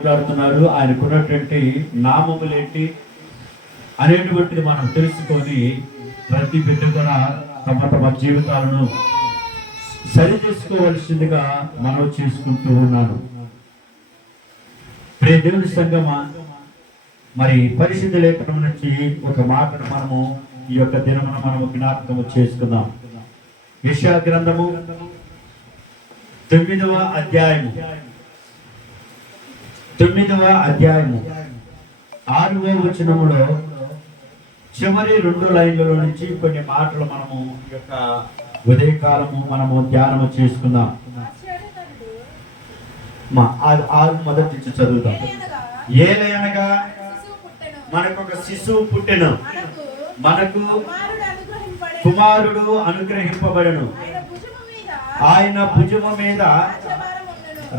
మాట్లాడుతున్నారు. ఆయనకున్నటువంటి నామములేంటి అనేటువంటిది మనం తెలుసుకొని ప్రతి బిడ్డ కూడా తమ తమ జీవితాలను సరి చేసుకోవలసిందిగా మనం చేసుకుంటూ ఉన్నాను. ప్రియ దేవుని సంగమా, మరి పరిశుద్ధ లేఖనం నుంచి ఒక మాటను మనము ఈ యొక్క దినమున మనము జ్ఞాపకము చేసుకుందాం. యెషయా గ్రంథము 9వ అధ్యాయము 6వ వచనములో చివరి 2 లైన్లలో నుంచి కొన్ని మాటలు మనము ఈ యొక్క ఉదయకాలము మనము ధ్యానము చేసుకుందాం. మొదటి నుంచి చదువుతాం. ఏలయనగా మనకు ఒక శిశువు పుట్టెను, మనకు కుమారుడు అనుగ్రహింపబడెను, ఆయన భుజము మీద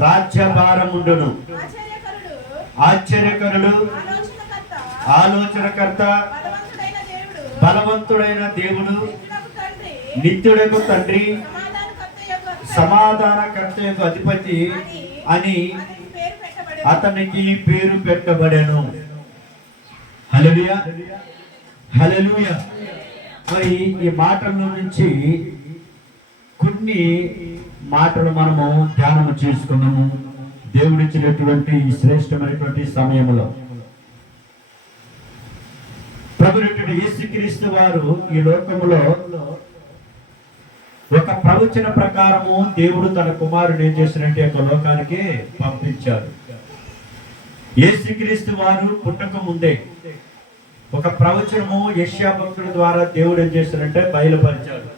రాజ్యభారముండును. ఆశ్చర్యకరుడు, ఆలోచనకర్త, బలవంతుడైన దేవుడు, నిత్యుడకు తండ్రి, సమాధానకర్త యొక్క అధిపతి అని అతనికి పేరు పెట్టబడెను. హల్లెలూయా, హల్లెలూయా. మరి ఈ మాటల నుంచి కొన్ని మాటలు మనము ధ్యానము చేసుకున్నాము. దేవుడిచ్చినటువంటి ఈ శ్రేష్టమైనటువంటి సమయంలో ప్రభువైన యేసుక్రీస్తు వారు ఈ లోకములో ఒక ప్రవచన ప్రకారము దేవుడు తన కుమారుని ఏం చేసినట్టు యొక్క లోకానికి పంపించారు. యేసుక్రీస్తు వారు పుట్టక ముందే ఒక ప్రవచనము యెషయా భక్తుడి ద్వారా దేవుడు ఏం చేశారంటే బయలుపరిచాడు.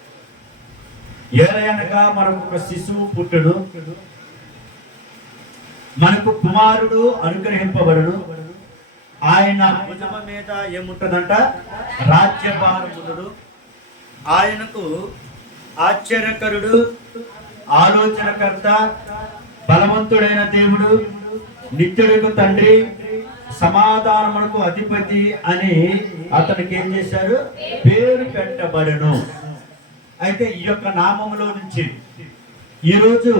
ఏలయనగా మనకు ఒక శిశువు పుట్టుడు, మనకు కుమారుడు అనుగ్రహింపబడును, ఆయన భుజము మీద ఏముంటదంట, రాజ్యభారముండును. ఆయనకు ఆశ్చర్యకరుడు, ఆలోచనకర్త, బలవంతుడైన దేవుడు, నిత్యుడకు తండ్రి, సమాధానమునకు అధిపతి అని అతనికి ఏం చేశారు, పేరు పెట్టబడెను. అయితే ఈ యొక్క నామములో నుంచి ఈరోజు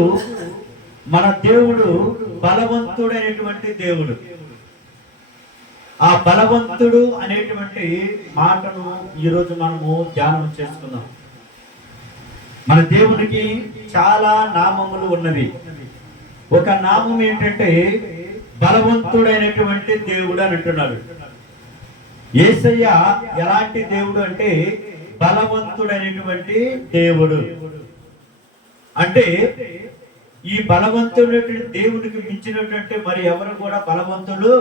మన దేవుడు బలవంతుడైనటువంటి దేవుడు. ఆ బలవంతుడు అనేటువంటి మాటను ఈరోజు మనము ధ్యానం చేసుకుందాం. మన దేవునికి చాలా నామములు ఉన్నవి. ఒక నామం ఏంటంటే బలవంతుడైనటువంటి దేవుడు అని అంటున్నాడు. యేసయ్య ఎలాంటి దేవుడు అంటే బలవంతుడైనటువంటి దేవుడు. అంటే ఈ బలవంతుడైనటువంటి దేవుడికి మించినటువంటి మరి ఎవరు కూడా బలవంతులు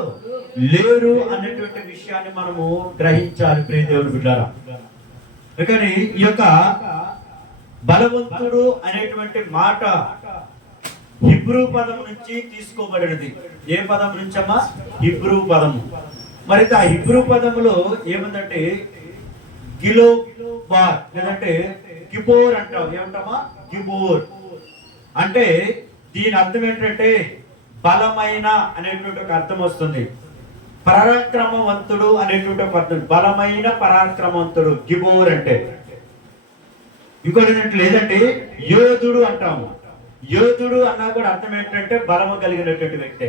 లేరు అనేటువంటి విషయాన్ని మనము గ్రహించాలి. ప్రియ దేవుడు బిడ్డారా, కానీ ఈ యొక్క బలవంతుడు అనేటువంటి మాట హిబ్రూ పదం నుంచి తీసుకోబడినది. ఏ పదం నుంచమ్మా? హిబ్రూ పదము. మరి ఆ హిబ్రూ పదములో ఏముందంటే గిలోబార్, లేదంటే గిబోర్ అంటాం. ఏమంటామా? గిబోర్ అంటే దీని అర్థం ఏంటంటే బలమైన అనేటువంటి ఒక అర్థం వస్తుంది. పరాక్రమవంతుడు అనేటువంటి ఒక అర్థం, బలమైన పరాక్రమవంతుడు గిబోర్ అంటే. ఇంకోటి ఏంటంటే లేదంటే యోధుడు అంటాము. యోధుడు అన్నా కూడా అర్థం ఏంటంటే బలము కలిగినటువంటి వ్యక్తి.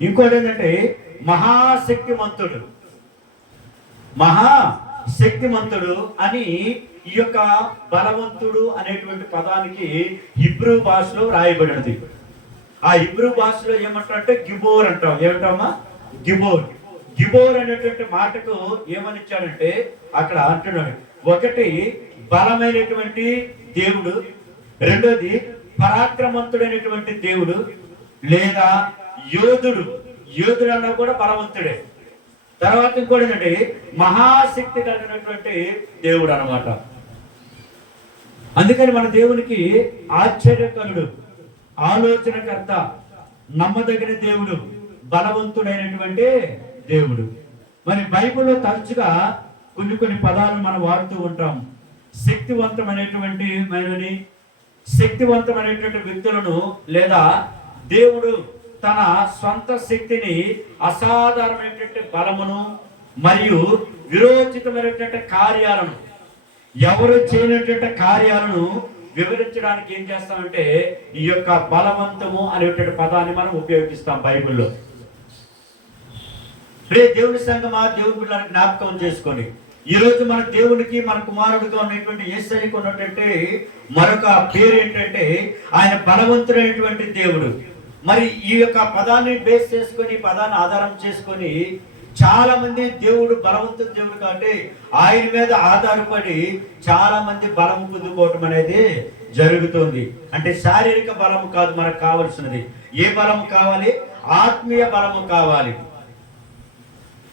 ఇంకోటి ఏంటంటే మహాశక్తిమంతుడు, మహాశక్తిమంతుడు అని ఈ యొక్క బలవంతుడు అనేటువంటి పదానికి హిబ్రూ భాషలో రాయబడినది. ఆ హిబ్రూ భాషలో ఏమంటారంటే గిబోర్ అంటాం. ఏమంటామా? గిబోర్. గిబోర్ అనేటువంటి మాటకు ఏమని ఇచ్చాడంటే అక్కడ అంటున్నాడు, ఒకటి బలమైనటువంటి దేవుడు, రెండోది పరాక్రమవంతుడైనటువంటి దేవుడు, లేదా యోధుడు. యోధుడు అన్నా కూడా బలవంతుడే. తర్వాత ఇంకోటి ఏంటంటే మహాశక్తి కలిగినటువంటి దేవుడు అన్నమాట. అందుకని మన దేవునికి ఆశ్చర్యకరుడు, ఆలోచనకర్త, నమ్మదగిన దేవుడు, బలవంతుడైనటువంటి దేవుడు. మరి బైబిల్లో తరచుగా కొన్ని పదాలు మనం వాడుతూ ఉంటాం. శక్తివంతమైనటువంటి వ్యక్తులను, లేదా దేవుడు తన స్వంత శక్తిని, అసాధారణమైనటువంటి బలమును మరియు విరోచితమైనటువంటి కార్యాలను, ఎవరు చేయనటువంటి కార్యాలను వివరించడానికి ఏం చేస్తామంటే ఈ యొక్క బలవంతము అనేటువంటి పదాన్ని మనం ఉపయోగిస్తాం బైబిల్లో. దేవుని సంగమా, దేవుని బిడ్డలను జ్ఞాపకం చేసుకొని ఈ రోజు మన దేవునికి, మన కుమారుడిగా ఉన్నటువంటి యేసయ్యకు ఉన్నటువంటి మరొక పేరు ఏంటంటే ఆయన బలవంతుడైనటువంటి దేవుడు. మరి ఈ యొక్క పదాన్ని బేస్ చేసుకొని, పదాన్ని ఆధారం చేసుకొని చాలా మంది దేవుడు బలవంతుడు దేవుడు కాబట్టి ఆయన మీద ఆధారపడి చాలా మంది బలం పొందుకోవటం అనేది జరుగుతుంది. అంటే శారీరక బలం కాదు మనకు కావలసినది. ఏ బలం కావాలి? ఆత్మీయ బలము కావాలి.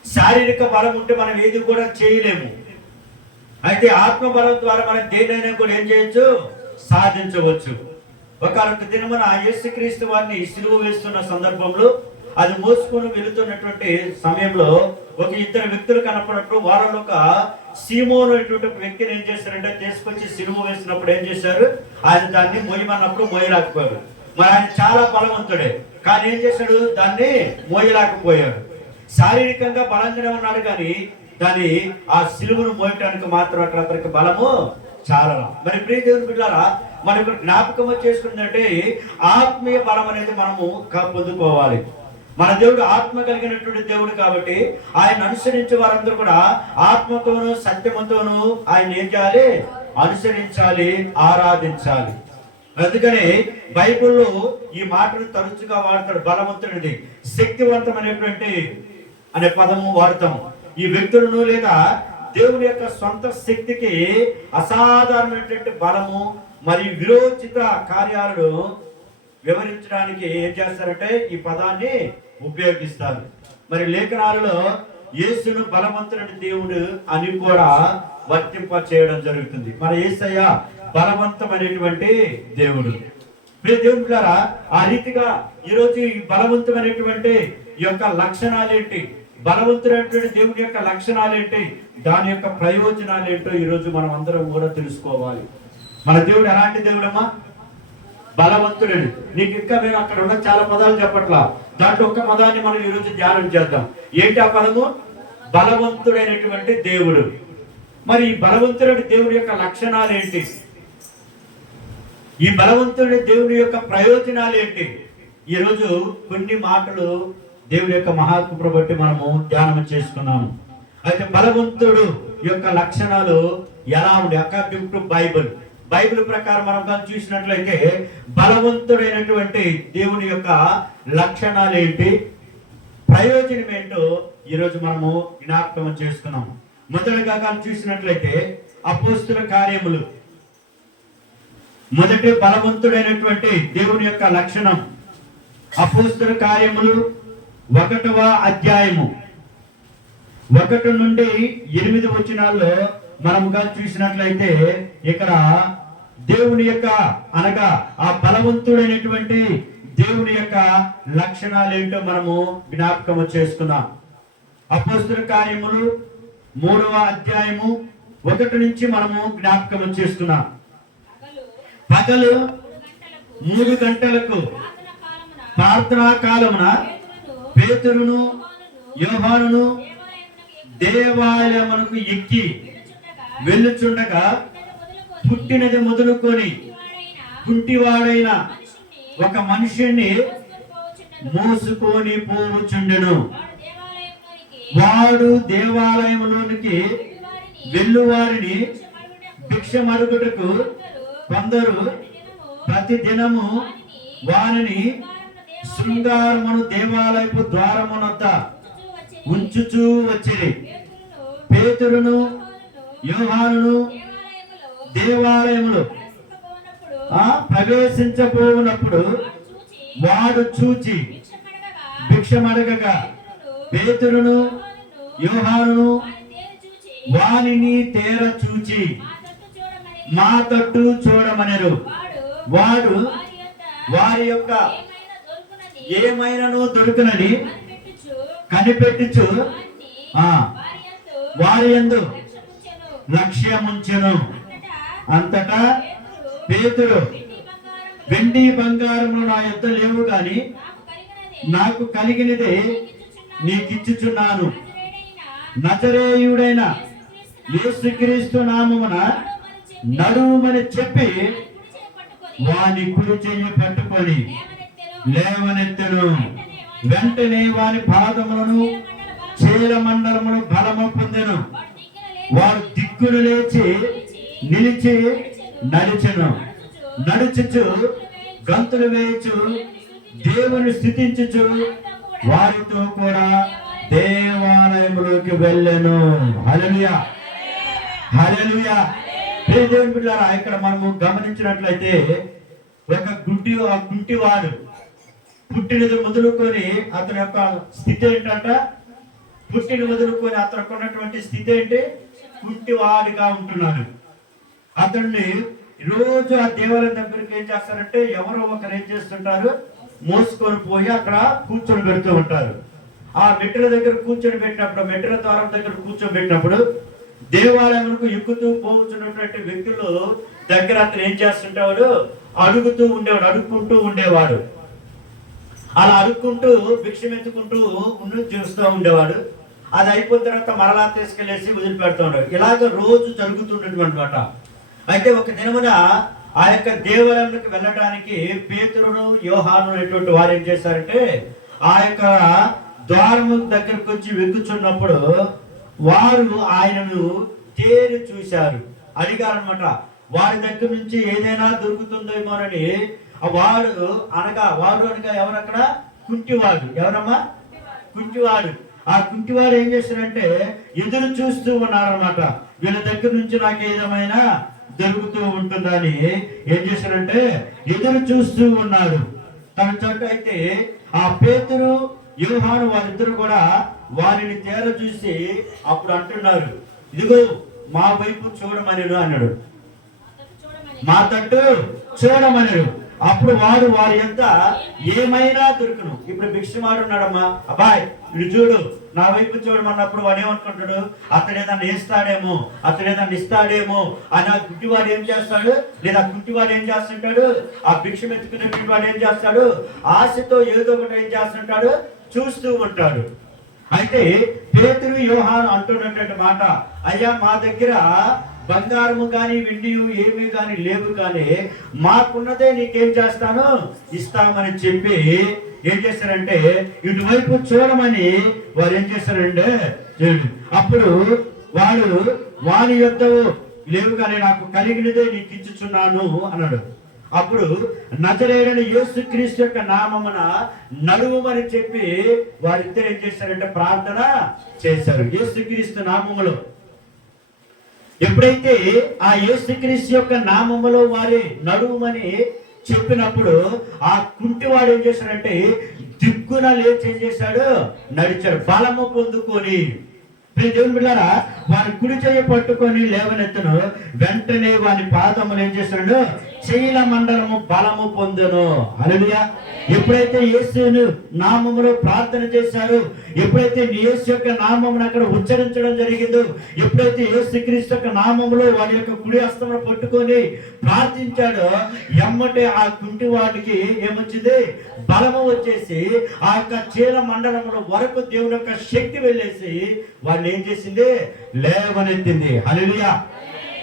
శారీరక బలం ఉంటే మనం ఏది కూడా చేయలేము. అయితే ఆత్మ బలం ద్వారా మనం దేనైనా కూడా ఏం చేయొచ్చు? సాధించవచ్చు. ఒకనొక దినమున యేసుక్రీస్తు వారిని సిలువ వేస్తున్న సందర్భంలో అది మోసుకొని వెళుతున్నటువంటి సమయంలో ఒక ఇద్దరు వ్యక్తులు కనపడినప్పుడు వారిలో ఒక సీమోను అనేటువంటి వ్యక్తిని ఏం చేశారంటే తీసుకొచ్చి సిలువ వేసినప్పుడు ఏం చేశారు? ఆయన దాన్ని మోయమన్నప్పుడు మోయలేకపోయారు. మరి ఆయన చాలా బలవంతుడే, కానీ ఏం చేశాడు? దాన్ని మోయలేకపోయాడు. శారీరకంగా బలంగానే ఉన్నాడు, కానీ దాని ఆ సిలువను మోయటానికి మాత్రం అక్కడ అతనికి బలము చాలా. మరి ప్రియ దేవుని బిడ్డలారా, మనం ఇక్కడ జ్ఞాపకం చేసుకుందంటే ఆత్మీయ బలం అనేది మనము పొందుకోవాలి. మన దేవుడు ఆత్మ కలిగినటువంటి దేవుడు కాబట్టి ఆయన అనుసరించే వారందరూ కూడా ఆత్మతోనూ సత్యముతోనూ ఆయన ఏం చేయాలి? అనుసరించాలి, ఆరాధించాలి. అందుకనే బైబిల్లో ఈ మాటను తరచుగా వాడతాడు. బలవంతుడిది, శక్తివంతమైనటువంటి అనే పదము వాడతాము. ఈ వ్యక్తులను లేదా దేవుని యొక్క సొంత శక్తికి అసాధారణమైనటువంటి బలము మరియు విరోచిత కార్యాలను వివరించడానికి ఏం చేస్తారంటే ఈ పదాన్ని ఉపయోగిస్తారు. మరి లేఖనాలలో యేసును బలవంతుడి దేవుడు అని కూడా వర్తింప చేయడం జరుగుతుంది. మన యేసయ్య బలవంతమైనటువంటి దేవుడు. ప్రియ దేవుని బిడ్డలారా, ఆ రీతిగా ఈరోజు ఈ బలవంతమైనటువంటి యొక్క లక్షణాలు ఏంటి, బలవంతుడైనటువంటి దేవుని యొక్క లక్షణాలు ఏంటి, దాని యొక్క ప్రయోజనాలు ఏంటో ఈరోజు మనం అందరం కూడా తెలుసుకోవాలి. మన దేవుడు ఎలాంటి దేవుడమ్మా? బలవంతుడు. నీకు ఇంకా మేము అక్కడ ఉన్న చాలా పదాలు చెప్పట్లా, దాంట్లో ఒక్క పదాన్ని మనం ఈరోజు ధ్యానం చేద్దాం. ఏంటి ఆ పదము? బలవంతుడైనటువంటి దేవుడు. మరి ఈ బలవంతుడి దేవుడి యొక్క లక్షణాలు ఏంటి? ఈ బలవంతుడి దేవుడి యొక్క ప్రయోజనాలు ఏంటి? ఈరోజు కొన్ని మాటలు దేవుడి యొక్క మహాత్మ్యం బట్టి మనము ధ్యానం చేసుకున్నాము. అయితే బలవంతుడు యొక్క లక్షణాలు ఎలా ఉండే అకార్డింగ్ టు బైబిల్ ప్రకారం మనం కానీ చూసినట్లయితే బలవంతుడైనటువంటి దేవుని యొక్క లక్షణాలు ఏంటి, ప్రయోజనం ఏంటో ఈరోజు మనము జ్ఞాపకం చేసుకున్నాం. మొదటిగా కానీ చూసినట్లయితే అపోస్తుల కార్యములు, మొదటి బలవంతుడైనటువంటి దేవుని యొక్క లక్షణం అపోస్తుల కార్యములు 1వ అధ్యాయము 1 నుండి 8 వచనాల్లో మనం కానీ చూసినట్లయితే ఇక్కడ దేవుని యొక్క అనగా ఆ బలవంతుడైనటువంటి దేవుని యొక్క లక్షణాలు ఏంటో మనము జ్ఞాపకం చేసుకుందాం. అపోస్తుల కార్యములు 3వ అధ్యాయము 1 నుంచి మనము జ్ఞాపకం చేసుకున్నాం. పగలు 3 గంటలకు ప్రార్థనా కాలమున పేతురును యోహానును దేవాలయమునకు ఎక్కి వెళ్ళుచుండగా పుట్టినది మొదలుకొని కుంటివాడైన ఒక మనిషిని మోసుకొని పోవచుండెను. వాడు దేవాలయంలోనికి వెళ్ళువారిని భిక్షమరుగుటకు కొందరు ప్రతి దినము వారిని శృంగారమును దేవాలయపు ద్వారమునొద్ద ఉంచుచూ వచ్చిరి. పేతురును యోహానును దేవాలయములో ప్రవేశించబోనప్పుడు వాడు చూచి భిక్షమడగగా పేతురును యోహానును వానిని తేర చూచి మా తట్టు చూడమనెరు. వాడు వారి యొక్క ఏమైనాను దొరుకునని కనిపెట్టుచు వారి యందు లక్ష్యముంచెను. అంతటా పేతురు, వెండి బంగారము నా యొద్ద లేవు గాని నాకు కలిగినదే నీకిచ్చుచున్నాను. నజరేయుడైన యేసుక్రీస్తు నామమున నడుమని చెప్పి వాని కుడి చెయ్యి పట్టుకొని లేవనెత్తెను. వెంటనే వాని పాదములను చీల మండలమును బలము పొందెను. వాడు దిక్కును లేచి నిలిచి నడుచుచు గంతులు వేయచు దేవుని స్థుతించుచు వారితో కూడా దేవాలయములోకి వెళ్ళెను. హల్లెలూయా, హల్లెలూయా. దేవుని బిడ్డలారా, ఇక్కడ మనము గమనించినట్లయితే ఒక గుడ్డివాడు పుట్టినది మొదలుకొని అతని యొక్క స్థితి ఏంటంట? పుట్టిన మొదలుకొని అతనికి ఉన్నటువంటి స్థితి ఏంటి? కుంటివాడిగా ఉంటున్నాడు. అతన్ని రోజు ఆ దేవాలయం దగ్గరికి ఏం చేస్తారంటే ఎవరో ఒకరు ఏం చేస్తుంటారు, మోసుకొని పోయి అక్కడ కూర్చొని పెడుతూ ఉంటారు. ఆ మెట్ల దగ్గర కూర్చొని పెట్టినప్పుడు, మెట్ల ద్వారం దగ్గర కూర్చోబెట్టినప్పుడు దేవాలయంకు ఎక్కుతూ పోతున్నటువంటి వ్యక్తులు దగ్గర అతను ఏం చేస్తుంటాడు, అడుక్కుంటూ ఉండేవాడు. అలా అడుక్కుంటూ భిక్షం ఎత్తుకుంటూ చూస్తూ ఉండేవాడు. అది అయిపోయిన తర్వాత మరలా తీసుకెళ్లేసి వదిలిపెడుతూ ఉన్నాడు. ఇలాగ రోజు జరుగుతుండేటువంటి మాట. అయితే ఒక దినమున ఆ యొక్క దేవాలయంలోకి వెళ్ళడానికి పేతురును యోహాను అనేటువంటి వారు ఏం చేశారంటే ఆ యొక్క ద్వారము దగ్గరకు వచ్చి వెతుకుచున్నప్పుడు వారు ఆయనను తేరి చూశారు, అడిగారనమాట. వారి దగ్గర నుంచి ఏదైనా దొరుకుతుందేమోనని. వాడు అనగా ఎవరక్కడ? కుంటివాడు. ఎవరమ్మా? కుంటివాడు. ఆ కుంటివాడు ఏం చేశారంటే ఎదురు చూస్తూ ఉన్నారనమాట. వీళ్ళ దగ్గర నుంచి నాకు ఏదేమైనా జరుగుతూ ఉంటుందని ఏం చేశారంటే ఎదురు చూస్తూ ఉన్నాడు. తన చోట అయితే ఆ పేతురు యోహాను వారిద్దరు కూడా వారిని తేర చూసి అప్పుడు అంటున్నారు, ఇదిగో మా వైపు చూడమనిడు అన్నాడు. మా తట్టు చూడమనిడు. అప్పుడు వారి ఎంత ఏమైనా దొరుకును. ఇప్పుడు భిక్షమాడు ఉన్నాడమ్మా, అబ్బాయి ఇటు చూడు, నా వైపు చూడమన్నప్పుడు వాడు ఏమనుకుంటాడు, అతడు ఏదన్నా ఇస్తాడేమో అని. ఆ గుడ్డివాడు ఏం చేస్తాడు, లేదా గుడ్డివాడు ఏం చేస్తుంటాడు, ఆ భిక్షం ఎత్తుకునేటువంటి వాడు ఏం చేస్తాడు, ఆశతో ఏదో ఒకటి ఏం చేస్తుంటాడు, చూస్తూ ఉంటాడు. అయితే పేతురు యోహాను అంటున్నటువంటి మాట, అయ్యా మా దగ్గర బంగారము కానీ వెండి ఏమీ కానీ లేవు, కానీ మాకున్నదే నీకేం చేస్తాను, ఇస్తామని చెప్పి ఏం చేశారంటే ఇటువైపు చూడమని వారు ఏం చేశారంటే అప్పుడు వాని యొద్ద లేవు కానీ నాకు కలిగినదే నీకు ఇచ్చుచున్నాను అన్నాడు. అప్పుడు నజరేయుడైన యేసుక్రీస్తు యొక్క నామమున నడువమని చెప్పి వారిద్దరు ఏం చేశారంటే ప్రార్థన చేశారు. యేసుక్రీస్తు నామములో ఎప్పుడైతే ఆ యేసుక్రీస్తు యొక్క నామములో వారి నడువమని చెప్పినప్పుడు ఆ కుంటివాడు ఏం చేశాడంటే దిక్కున లేచి ఏం చేశాడు, నడిచాడు, బలము పొందుకొని. దేవుని బిడ్డలారా, వాని కుడి చెయ్యి పట్టుకొని లేవనెత్తును. వెంటనే వాని పాదములు ఏం చేశాడు, చీల మండలము బలము పొందును. హల్లెలూయా. ఎప్పుడైతే యేసు నామములో ప్రార్థన చేశారు, ఎప్పుడైతే యేసు యొక్క నామమును అక్కడ ఉచ్చరించడం జరిగిందో, ఎప్పుడైతే యేసుక్రీస్తు యొక్క నామములో వాడి యొక్క కుడి హస్తమును పట్టుకొని ప్రార్థించాడో, ఎమ్మటే ఆ కుంటి వాడికి ఏమొచ్చింది, బలము వచ్చేసి ఆ యొక్క చీల మండలముల వరకు దేవుని యొక్క శక్తి వెళ్ళేసి వాడిని ఏం చేసింది, లేవనెత్తింది. హల్లెలూయా,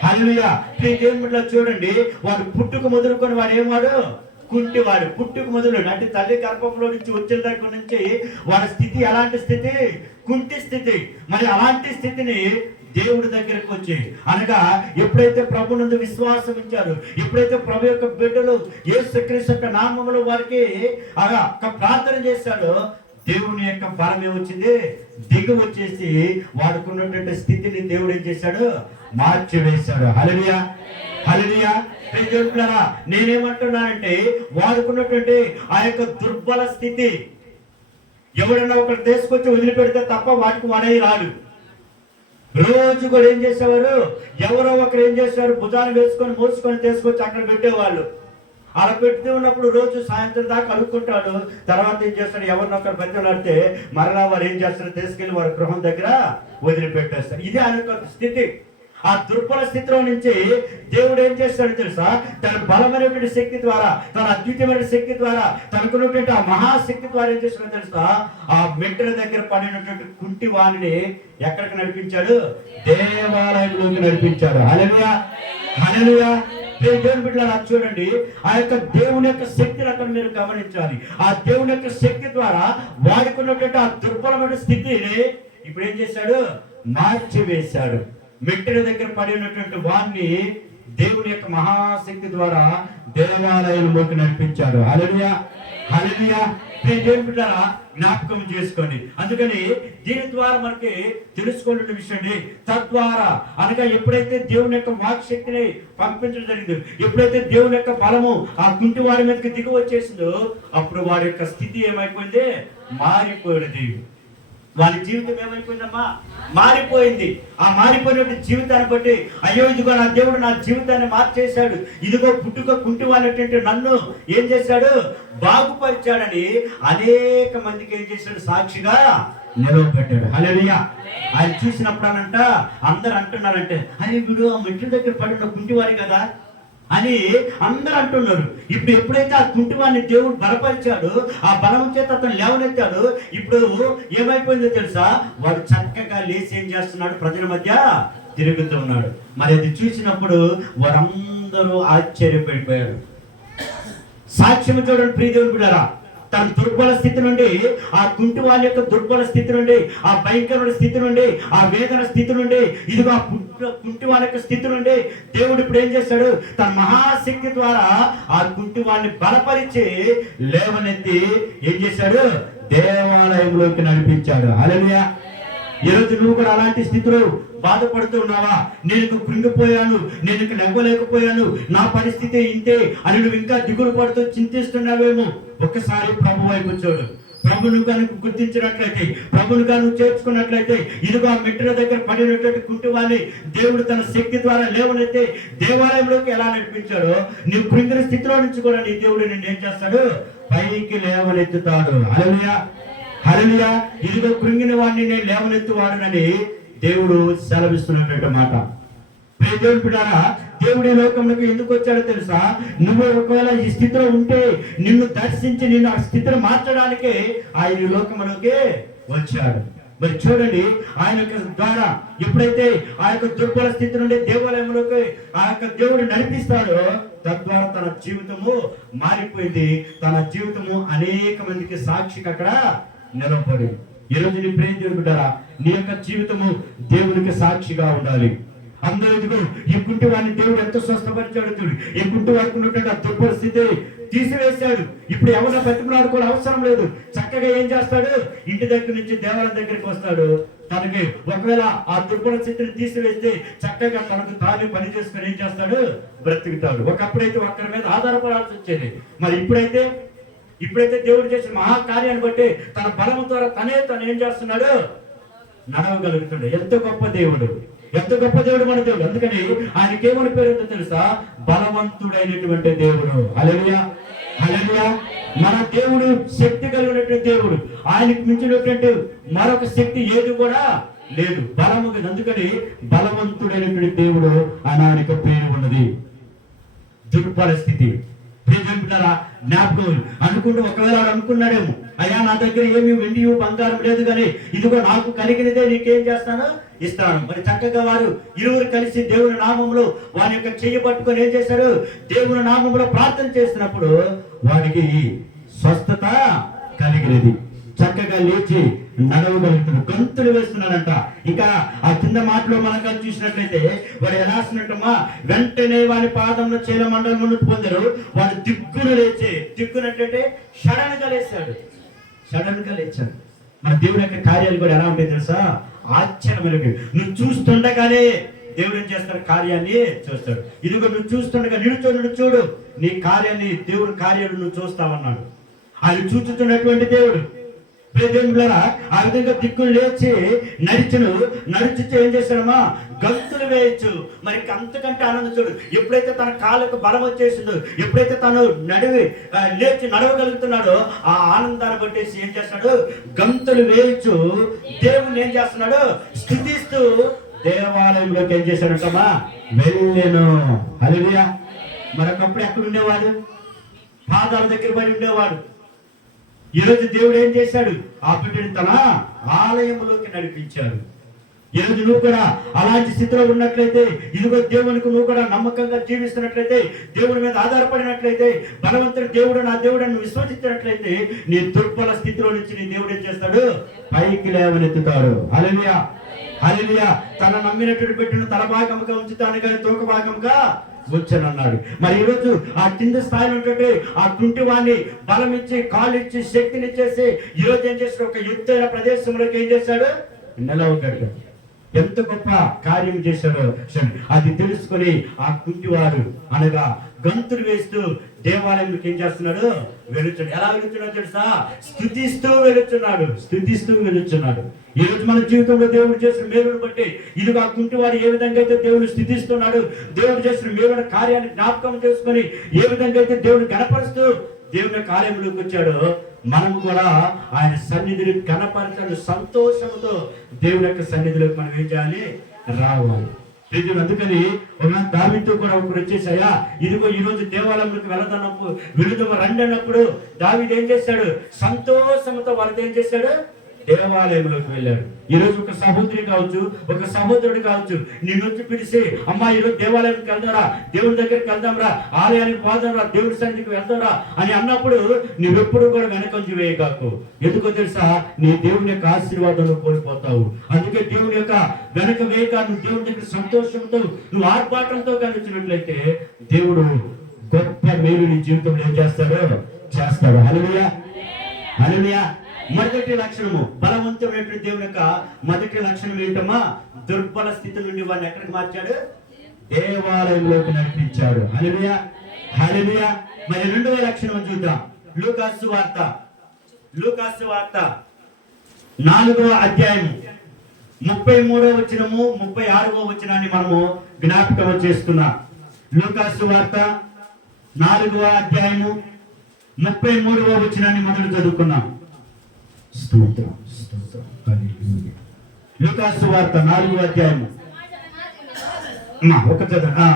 హల్లెలూయా. దేవుని చూడండి, వాడు పుట్టుక మొదలుకొని వాడు ఏమాడు, కుంటివాడు. పుట్టుకు మొదలు అంటే తల్లి గర్భంలో నుంచి వచ్చిన దగ్గర నుంచి వాడి స్థితి ఎలాంటి స్థితి, కుంటి స్థితి. మరి అలాంటి స్థితిని దేవుడి దగ్గరకు వచ్చి అనగా ఎప్పుడైతే ప్రభు నందు విశ్వాసం ఇచ్చారు, ఎప్పుడైతే ప్రభు యొక్క బిడ్డలు యేసుక్రీస్తు యొక్క నామములో వారికి అలా ప్రార్థన చేశాడో, దేవుని యొక్క బలం ఏమొచ్చింది, దిగి వచ్చేసి వాడుకున్నటువంటి స్థితిని దేవుడు ఏం చేశాడు, మార్చివేశాడు. హల్లెలూయా, హల్లెలూయా. నేనేమంటున్నానంటే వాడుకున్నటువంటి ఆ యొక్క దుర్బల స్థితి ఎవడన్నా ఒకరు తీసుకొచ్చి వదిలిపెడితే తప్ప వాటికి వాడై రాడు. రోజు కూడా ఏం చేసేవారు, ఎవరో ఒకరు ఏం చేసేవారు, భుజాన్ని వేసుకొని మోసుకొని తీసుకొచ్చి అక్కడ పెట్టేవాళ్ళు. అలా పెడుతూ ఉన్నప్పుడు రోజు సాయంత్రం దాకా అడుక్కుంటాడు. తర్వాత ఏం చేస్తాడు, ఎవరినొకరు బతిలాడితే మరలా వారు ఏం చేస్తారు, తీసుకెళ్లి వారి గృహం దగ్గర వదిలిపెట్టేస్తారు. ఇదే ఆయన స్థితి. ఆ దుర్బల స్థితిలో నుంచి దేవుడు ఏం చేస్తాడో తెలుసా, తన బలమైనటువంటి శక్తి ద్వారా, తన అద్భుతమైన శక్తి ద్వారా, తనకున్నటువంటి ఆ మహాశక్తి ద్వారా ఏం చేస్తాడో తెలుసా, ఆ మెట్ల దగ్గర పడినటువంటి కుంటి వాణిని ఎక్కడికి నడిపించాడు, దేవాలయంలోకి నడిపించాడు. హల్లెలూయా, హల్లెలూయా. దేవుని బిడ్డలారా చూడండి, ఆ యొక్క దేవుని యొక్క శక్తిని అక్కడ మీరు గమనించాలి. ఆ దేవుని యొక్క శక్తి ద్వారా వాడుకున్నటువంటి ఆ దుర్బలమైన స్థితిని ఇప్పుడు ఏం చేశాడు? మార్చివేశాడు. మెట్టిన దగ్గర పడి ఉన్నటువంటి వాణ్ణి దేవుని యొక్క మహాశక్తి ద్వారా దేవాలయంలోకి నడిపించాడు. హల్లెలూయా, హల్లెలూయా. దేవుని బిడ్డలారా జ్ఞాపకం చేసుకోండి. అందుకని దీని ద్వారా మనకి తెలుసుకోవాల్సిన విషయం, తద్వారా అనగా ఎప్పుడైతే దేవుని యొక్క వాక్ శక్తిని పంపించడం జరిగిందో, ఎప్పుడైతే దేవుని యొక్క బలము ఆ కుంటి వాడి మీదకి దిగి వచ్చేసిందో, అప్పుడు వాడి యొక్క స్థితి ఏమైపోయింది? మారిపోయినది. వారి జీవితం ఏమైపోయిందమ్మా? మారిపోయింది. ఆ మారిపోయినటువంటి జీవితాన్ని బట్టి, అయ్యో ఇదిగో నా దేవుడు నా జీవితాన్ని మార్చేశాడు, ఇదిగో పుట్టుక కుంటి వాళ్ళటువంటి నన్ను ఏం చేశాడు? బాగుపరిచాడని అనేక మందికి ఏం చేశాడు? సాక్షిగా నిలవబెట్టాడు. హల్లెలూయా. ఆయన చూసినప్పుడనంట అందరు అంటున్నారంటే, అరే వీడు ఆ మెట్ల దగ్గర పడిన కుంటివాడి కదా అని అందరూ అంటున్నారు. ఇప్పుడు ఎప్పుడైతే ఆ కుంటివాడిని దేవుడు బలపరిచాడు, ఆ బలం చేత అతను లేవనెత్తాడు, ఇప్పుడు ఏమైపోయిందో తెలుసా? వాడు చక్కగా లేచి ఏం చేస్తున్నాడు? ప్రజల మధ్య తిరుగుతూ ఉన్నాడు. మరి అది చూసినప్పుడు వారందరూ ఆశ్చర్యపడిపోయారు. సాక్ష్యం చూడండి ప్రియ దేవుని బిడ్డలారా, తన దుర్బల స్థితి నుండి, ఆ కుంటి వాళ్ళ యొక్క దుర్బల స్థితి నుండి, ఆ భయంకరమైన స్థితి నుండి, ఆ వేదన స్థితి నుండి, ఇదిగో ఆ కుంటి వాళ్ళ యొక్క స్థితి నుండి దేవుడు ఇప్పుడు ఏం చేశాడు? తన మహాశక్తి ద్వారా ఆ కుంటి వాళ్ళని బలపరిచి లేవనెత్తి ఏం చేశాడు? దేవాలయంలోకి నడిపించాడు. హల్లెలూయా. ఈరోజు నువ్వు కూడా అలాంటి స్థితిలో బాధపడుతూ ఉన్నావా? నేను కృంగిపోయాను, నేను నవ్వలేకపోయాను, నా పరిస్థితి ఇంతే అని నువ్వు ఇంకా దిగులు పడుతూ చింతిస్తున్నావేమో, ఒక్కసారి ప్రభు వైపు చూడు. ప్రభును కనుక గుర్తించినట్లయితే, ప్రభును కనుక చేర్చుకున్నట్లయితే, ఇదిగో ఆ మెట్ల దగ్గర పడినటువంటి కుంటివాణ్ణి దేవుడు తన శక్తి ద్వారా లేవనైతే దేవాలయంలోకి ఎలా నడిపించాడో, నువ్వు కృంగిన స్థితిలో నుంచి కూడా నీ దేవుడు నిన్ను ఏం చేస్తాడు? పైకి లేవనెత్తుతాడు. హల్లెలూయా, హల్లెలూయా. ఇదిగో కృంగిన వాడిని నేను లేవనెత్తువాడునని దేవుడు సెలవిస్తున్నటువంటి మాట. దేవుని బిడ్డలారా, దేవుడి లోకంలోకి ఎందుకు వచ్చాడో తెలుసా? నువ్వు ఒకవేళ ఈ స్థితిలో ఉంటే నిన్ను దర్శించి నిన్ను ఆ స్థితిని మార్చడానికే ఆయన ఈ లోకంలోకి వచ్చాడు. మరి చూడండి, ఆయన ద్వారా ఎప్పుడైతే ఆ యొక్క దుర్బల స్థితి నుండి దేవాలయంలోకి ఆ యొక్క దేవుడు నడిపిస్తాడో, తద్వారా తన జీవితము మారిపోయింది. తన జీవితము అనేక మందికి సాక్షిగా అక్కడ నిలబడి. ఈరోజు నీ ప్రేమ దేవుని బిడ్డలారా, నీ యొక్క జీవితము దేవునికి సాక్షిగా ఉండాలి. అందరూ ఇదిగో ఈ కుంటి వాడిని దేవుడు ఎంత స్వస్థపరిచాడు చూడు. ఈ కుంటి వాడికి ఉన్నటువంటి ఆ దుర్బల స్థితి తీసివేశాడు. ఇప్పుడు ఎవరైనా బతిమలాడు కూడా అవసరం లేదు. చక్కగా ఏం చేస్తాడు? ఇంటి దగ్గర నుంచి దేవాలయం దగ్గరికి వస్తాడు. తనకి ఒకవేళ ఆ దుర్బల స్థితిని తీసివేస్తే చక్కగా తనకు తాను పని చేసుకుని ఏం చేస్తాడు? బ్రతుకుతాడు. ఒకప్పుడైతే ఒక్కరి మీద ఆధారపడాల్సి వచ్చేది. మరి ఇప్పుడైతే దేవుడు చేసిన మహాకార్యాన్ని బట్టి తన బలం ద్వారా తను ఏం చేస్తున్నాడు? నడవగలుగుతాడు. ఎంత గొప్ప దేవుడు, ఎంత గొప్ప దేవుడు మన దేవుడు. అందుకని ఆయనకి ఏమని పేరు ఎంతో తెలుసా? బలవంతుడైనటువంటి దేవుడు. హల్లెలూయా, హల్లెలూయా. మన దేవుడు శక్తి కలిగినటువంటి దేవుడు. ఆయనకు మించినటువంటి మరొక శక్తి ఏది కూడా లేదు. బలము. అందుకని బలవంతుడైనటువంటి దేవుడు ఆయనకు పేరు ఉన్నది. దుర్బల స్థితి జ్ఞాపకం అనుకుంటూ ఒకవేళ అనుకున్నాడేమో, అయ్యా నా దగ్గర ఏమి వెండి బంగారం లేదు, కానీ ఇదిగో నాకు కలిగినదే నీకేం చేస్తాను? ఇస్తాను. మరి చక్కగా వారు ఇరువురు కలిసి దేవుని నామంలో వారి యొక్క చెయ్యి పట్టుకొని ఏం చేశారు? దేవుని నామంలో ప్రార్థన చేసినప్పుడు వాడికి స్వస్థత కలిగినది. చక్కగా లేచి నడవగలుగుతాడు. గంతులు వేస్తున్నాడంట. ఇంకా ఆ కింద మాటలో మనం చూసినట్లయితే వాడు ఎలా వస్తున్నట్టమ్మా, వెంటనే వాడి పాదంలో చేల మండలం పొందారు. వాడు దిక్కునట్లయితే సడన్ గా లేచాడు. మన దేవుని యొక్క కార్యాలు కూడా ఎలా ఉంటాయి తెలుసా? ఆశ్చర్యమైనవి. నువ్వు చూస్తుండగానే దేవుడు ఏం చేస్తాడు? కార్యాన్ని చూస్తాడు. ఇదిగో నువ్వు చూస్తుండగా నిలుచోడు నీ కార్యాన్ని, దేవుని కార్యాలు నువ్వు చూస్తావన్నాడు. అది చూచుతున్నటువంటి దేవుడు. ఆ విధంగా దిక్కులు లేచి నడిచి ఏం చేశాడమ్మా? గంతులు వేయచ్చు. మరి అంతకంటే ఆనందం చూడు. ఎప్పుడైతే తన కాళ్ళకు బలం వచ్చేసిందో, ఎప్పుడైతే తను లేచి నడవగలుగుతున్నాడో, ఆ ఆనందాన్ని బట్టేసి ఏం చేస్తాడు? గంతులు వేయచ్చు. దేవుణ్ణి ఏం చేస్తున్నాడు? స్తుతిస్తూ దేవాలయంలోకి ఏం చేశాడంటమ్మా? వెళ్ళాను. హల్లెలూయా. మరొకప్పుడు ఎక్కడ ఉండేవాడు? పాదాల దగ్గర పడి ఉండేవాడు. ఈరోజు దేవుడు ఏం చేశాడు? ఆ బిడ్డని తన ఆలయంలోకి నడిపించాడు. ఈరోజు నువ్వు కూడా అలాంటి స్థితిలో ఉన్నట్లయితే, ఇదిగో దేవునికి నువ్వు కూడా నమ్మకంగా జీవిస్తున్నట్లయితే, దేవుడి మీద ఆధారపడినట్లయితే, బలవంతుడు దేవుడు నా దేవుడు అని విశ్వసించినట్లయితే, నీ దుర్బల స్థితిలో నుంచి నీ దేవుడు ఏం చేస్తాడు? పైకి లేవనెత్తుతాడు. హల్లెలూయా, హల్లెలూయా. తన నమ్మినటువంటి పెట్టిన తల భాగముగా ఉంచుతాను కానీ తోక భాగముగా వచ్చానన్నాడు. మరి ఈరోజు ఆ కింద స్థాయిలో ఉంటే ఆ కుంటి వాడిని బలం ఇచ్చి, కాళ్ళు ఇచ్చి, శక్తిని ఇచ్చేసి ఈరోజు ఏం చేస్తాడు? ఒక ఎత్తైన ప్రదేశంలోకి ఏం చేశాడు? నిలవగలిగాడు. ఎంత గొప్ప కార్యం చేశాడో అది తెలుసుకొని ఆ కుంటివాడు అనగా గంతులు వేస్తూ దేవాలయంలోకి ఏం చేస్తున్నాడు? వెళుతున్నాడు. ఎలా వెళుతున్నాడు తెలుసా? స్తుతిస్తూ వెళుతున్నాడు, స్తుతిస్తూ వెళుతున్నాడు. ఈ రోజు మన జీవితంలో దేవుడు చేసిన మేలును బట్టి ఇదిగో ఆ కుంటివాడు ఏ విధంగా అయితే దేవుడు స్థుతిస్తున్నాడు, దేవుడు చేసిన మేలున కార్యాన్ని జ్ఞాపకం చేసుకొని ఏ విధంగా అయితే దేవుడు గణపరుస్తూ దేవుని కార్యంలోకి వచ్చాడో, మనం కూడా ఆయన సన్నిధిని కనపరచాలి. సంతోషంతో దేవుని యొక్క సన్నిధిలోకి మనం ఏం చేయాలి? రావాలి. అందుకని దావీదుతో కూడా ఒకరు వచ్చేసాయా, ఇదిగో ఈ రోజు దేవాలయంలోకి వెళుదాము రండి అన్నప్పుడు దావీదు ఏం చేశాడు? సంతోషంతో వాళ్ళతో ఏం చేశాడు? దేవాలయంలోకి వెళ్ళాడు. ఈ రోజు ఒక సహోదరి కావచ్చు, ఒక సహోదరుడు కావచ్చు, నీ నుంచి పిలిచి అమ్మా ఈరోజు దేవాలయానికి వెళ్దారా, దేవుడి దగ్గరికి వెళ్దాంరా, ఆలయానికి పోదాంరా, దేవుడి సన్నిధికి వెళ్దాంరా అని అన్నప్పుడు నువ్వెప్పుడు కూడా వెనకంజు వేయకాకు. ఎందుకో తెలుసా? నీ దేవుని యొక్క ఆశీర్వాదంలో కోల్పోతావు. అందుకే దేవుని యొక్క వెనక వేయక నువ్వు దేవుని దగ్గర సంతోషంతో, నువ్వు ఆర్భాటంతో కలిసినట్లయితే దేవుడు గొప్ప మేలు నీ జీవితంలో ఏం చేస్తాడో చేస్తాడు. హల్లెలూయా, హల్లెలూయా. మొదటి లక్షణము, బలవంతమైనటువంటి దేవుని యొక్క మొదటి లక్షణం ఏంటమ్మా? దుర్బల స్థితి నుండి వాడిని ఎక్కడికి మార్చాడు? దేవాలయంలోకి నడిపించాడు. హల్లెలూయా, హల్లెలూయా. మరి రెండవ లక్షణం చూద్దాం. లూకాసు వార్త 4వ అధ్యాయం 33వ వచనము 36వ వచనాన్ని మనము జ్ఞాపకం చేసుకున్నాం. లూకాసు వార్త 4వ అధ్యాయము 33వ వచనాన్ని మొదలు చదువుకున్నాం. స్తోత్రం, స్తోత్రం, హల్లెలూయా. లూకాసు వార్త 4వ అధ్యాయము ఒక చదువు.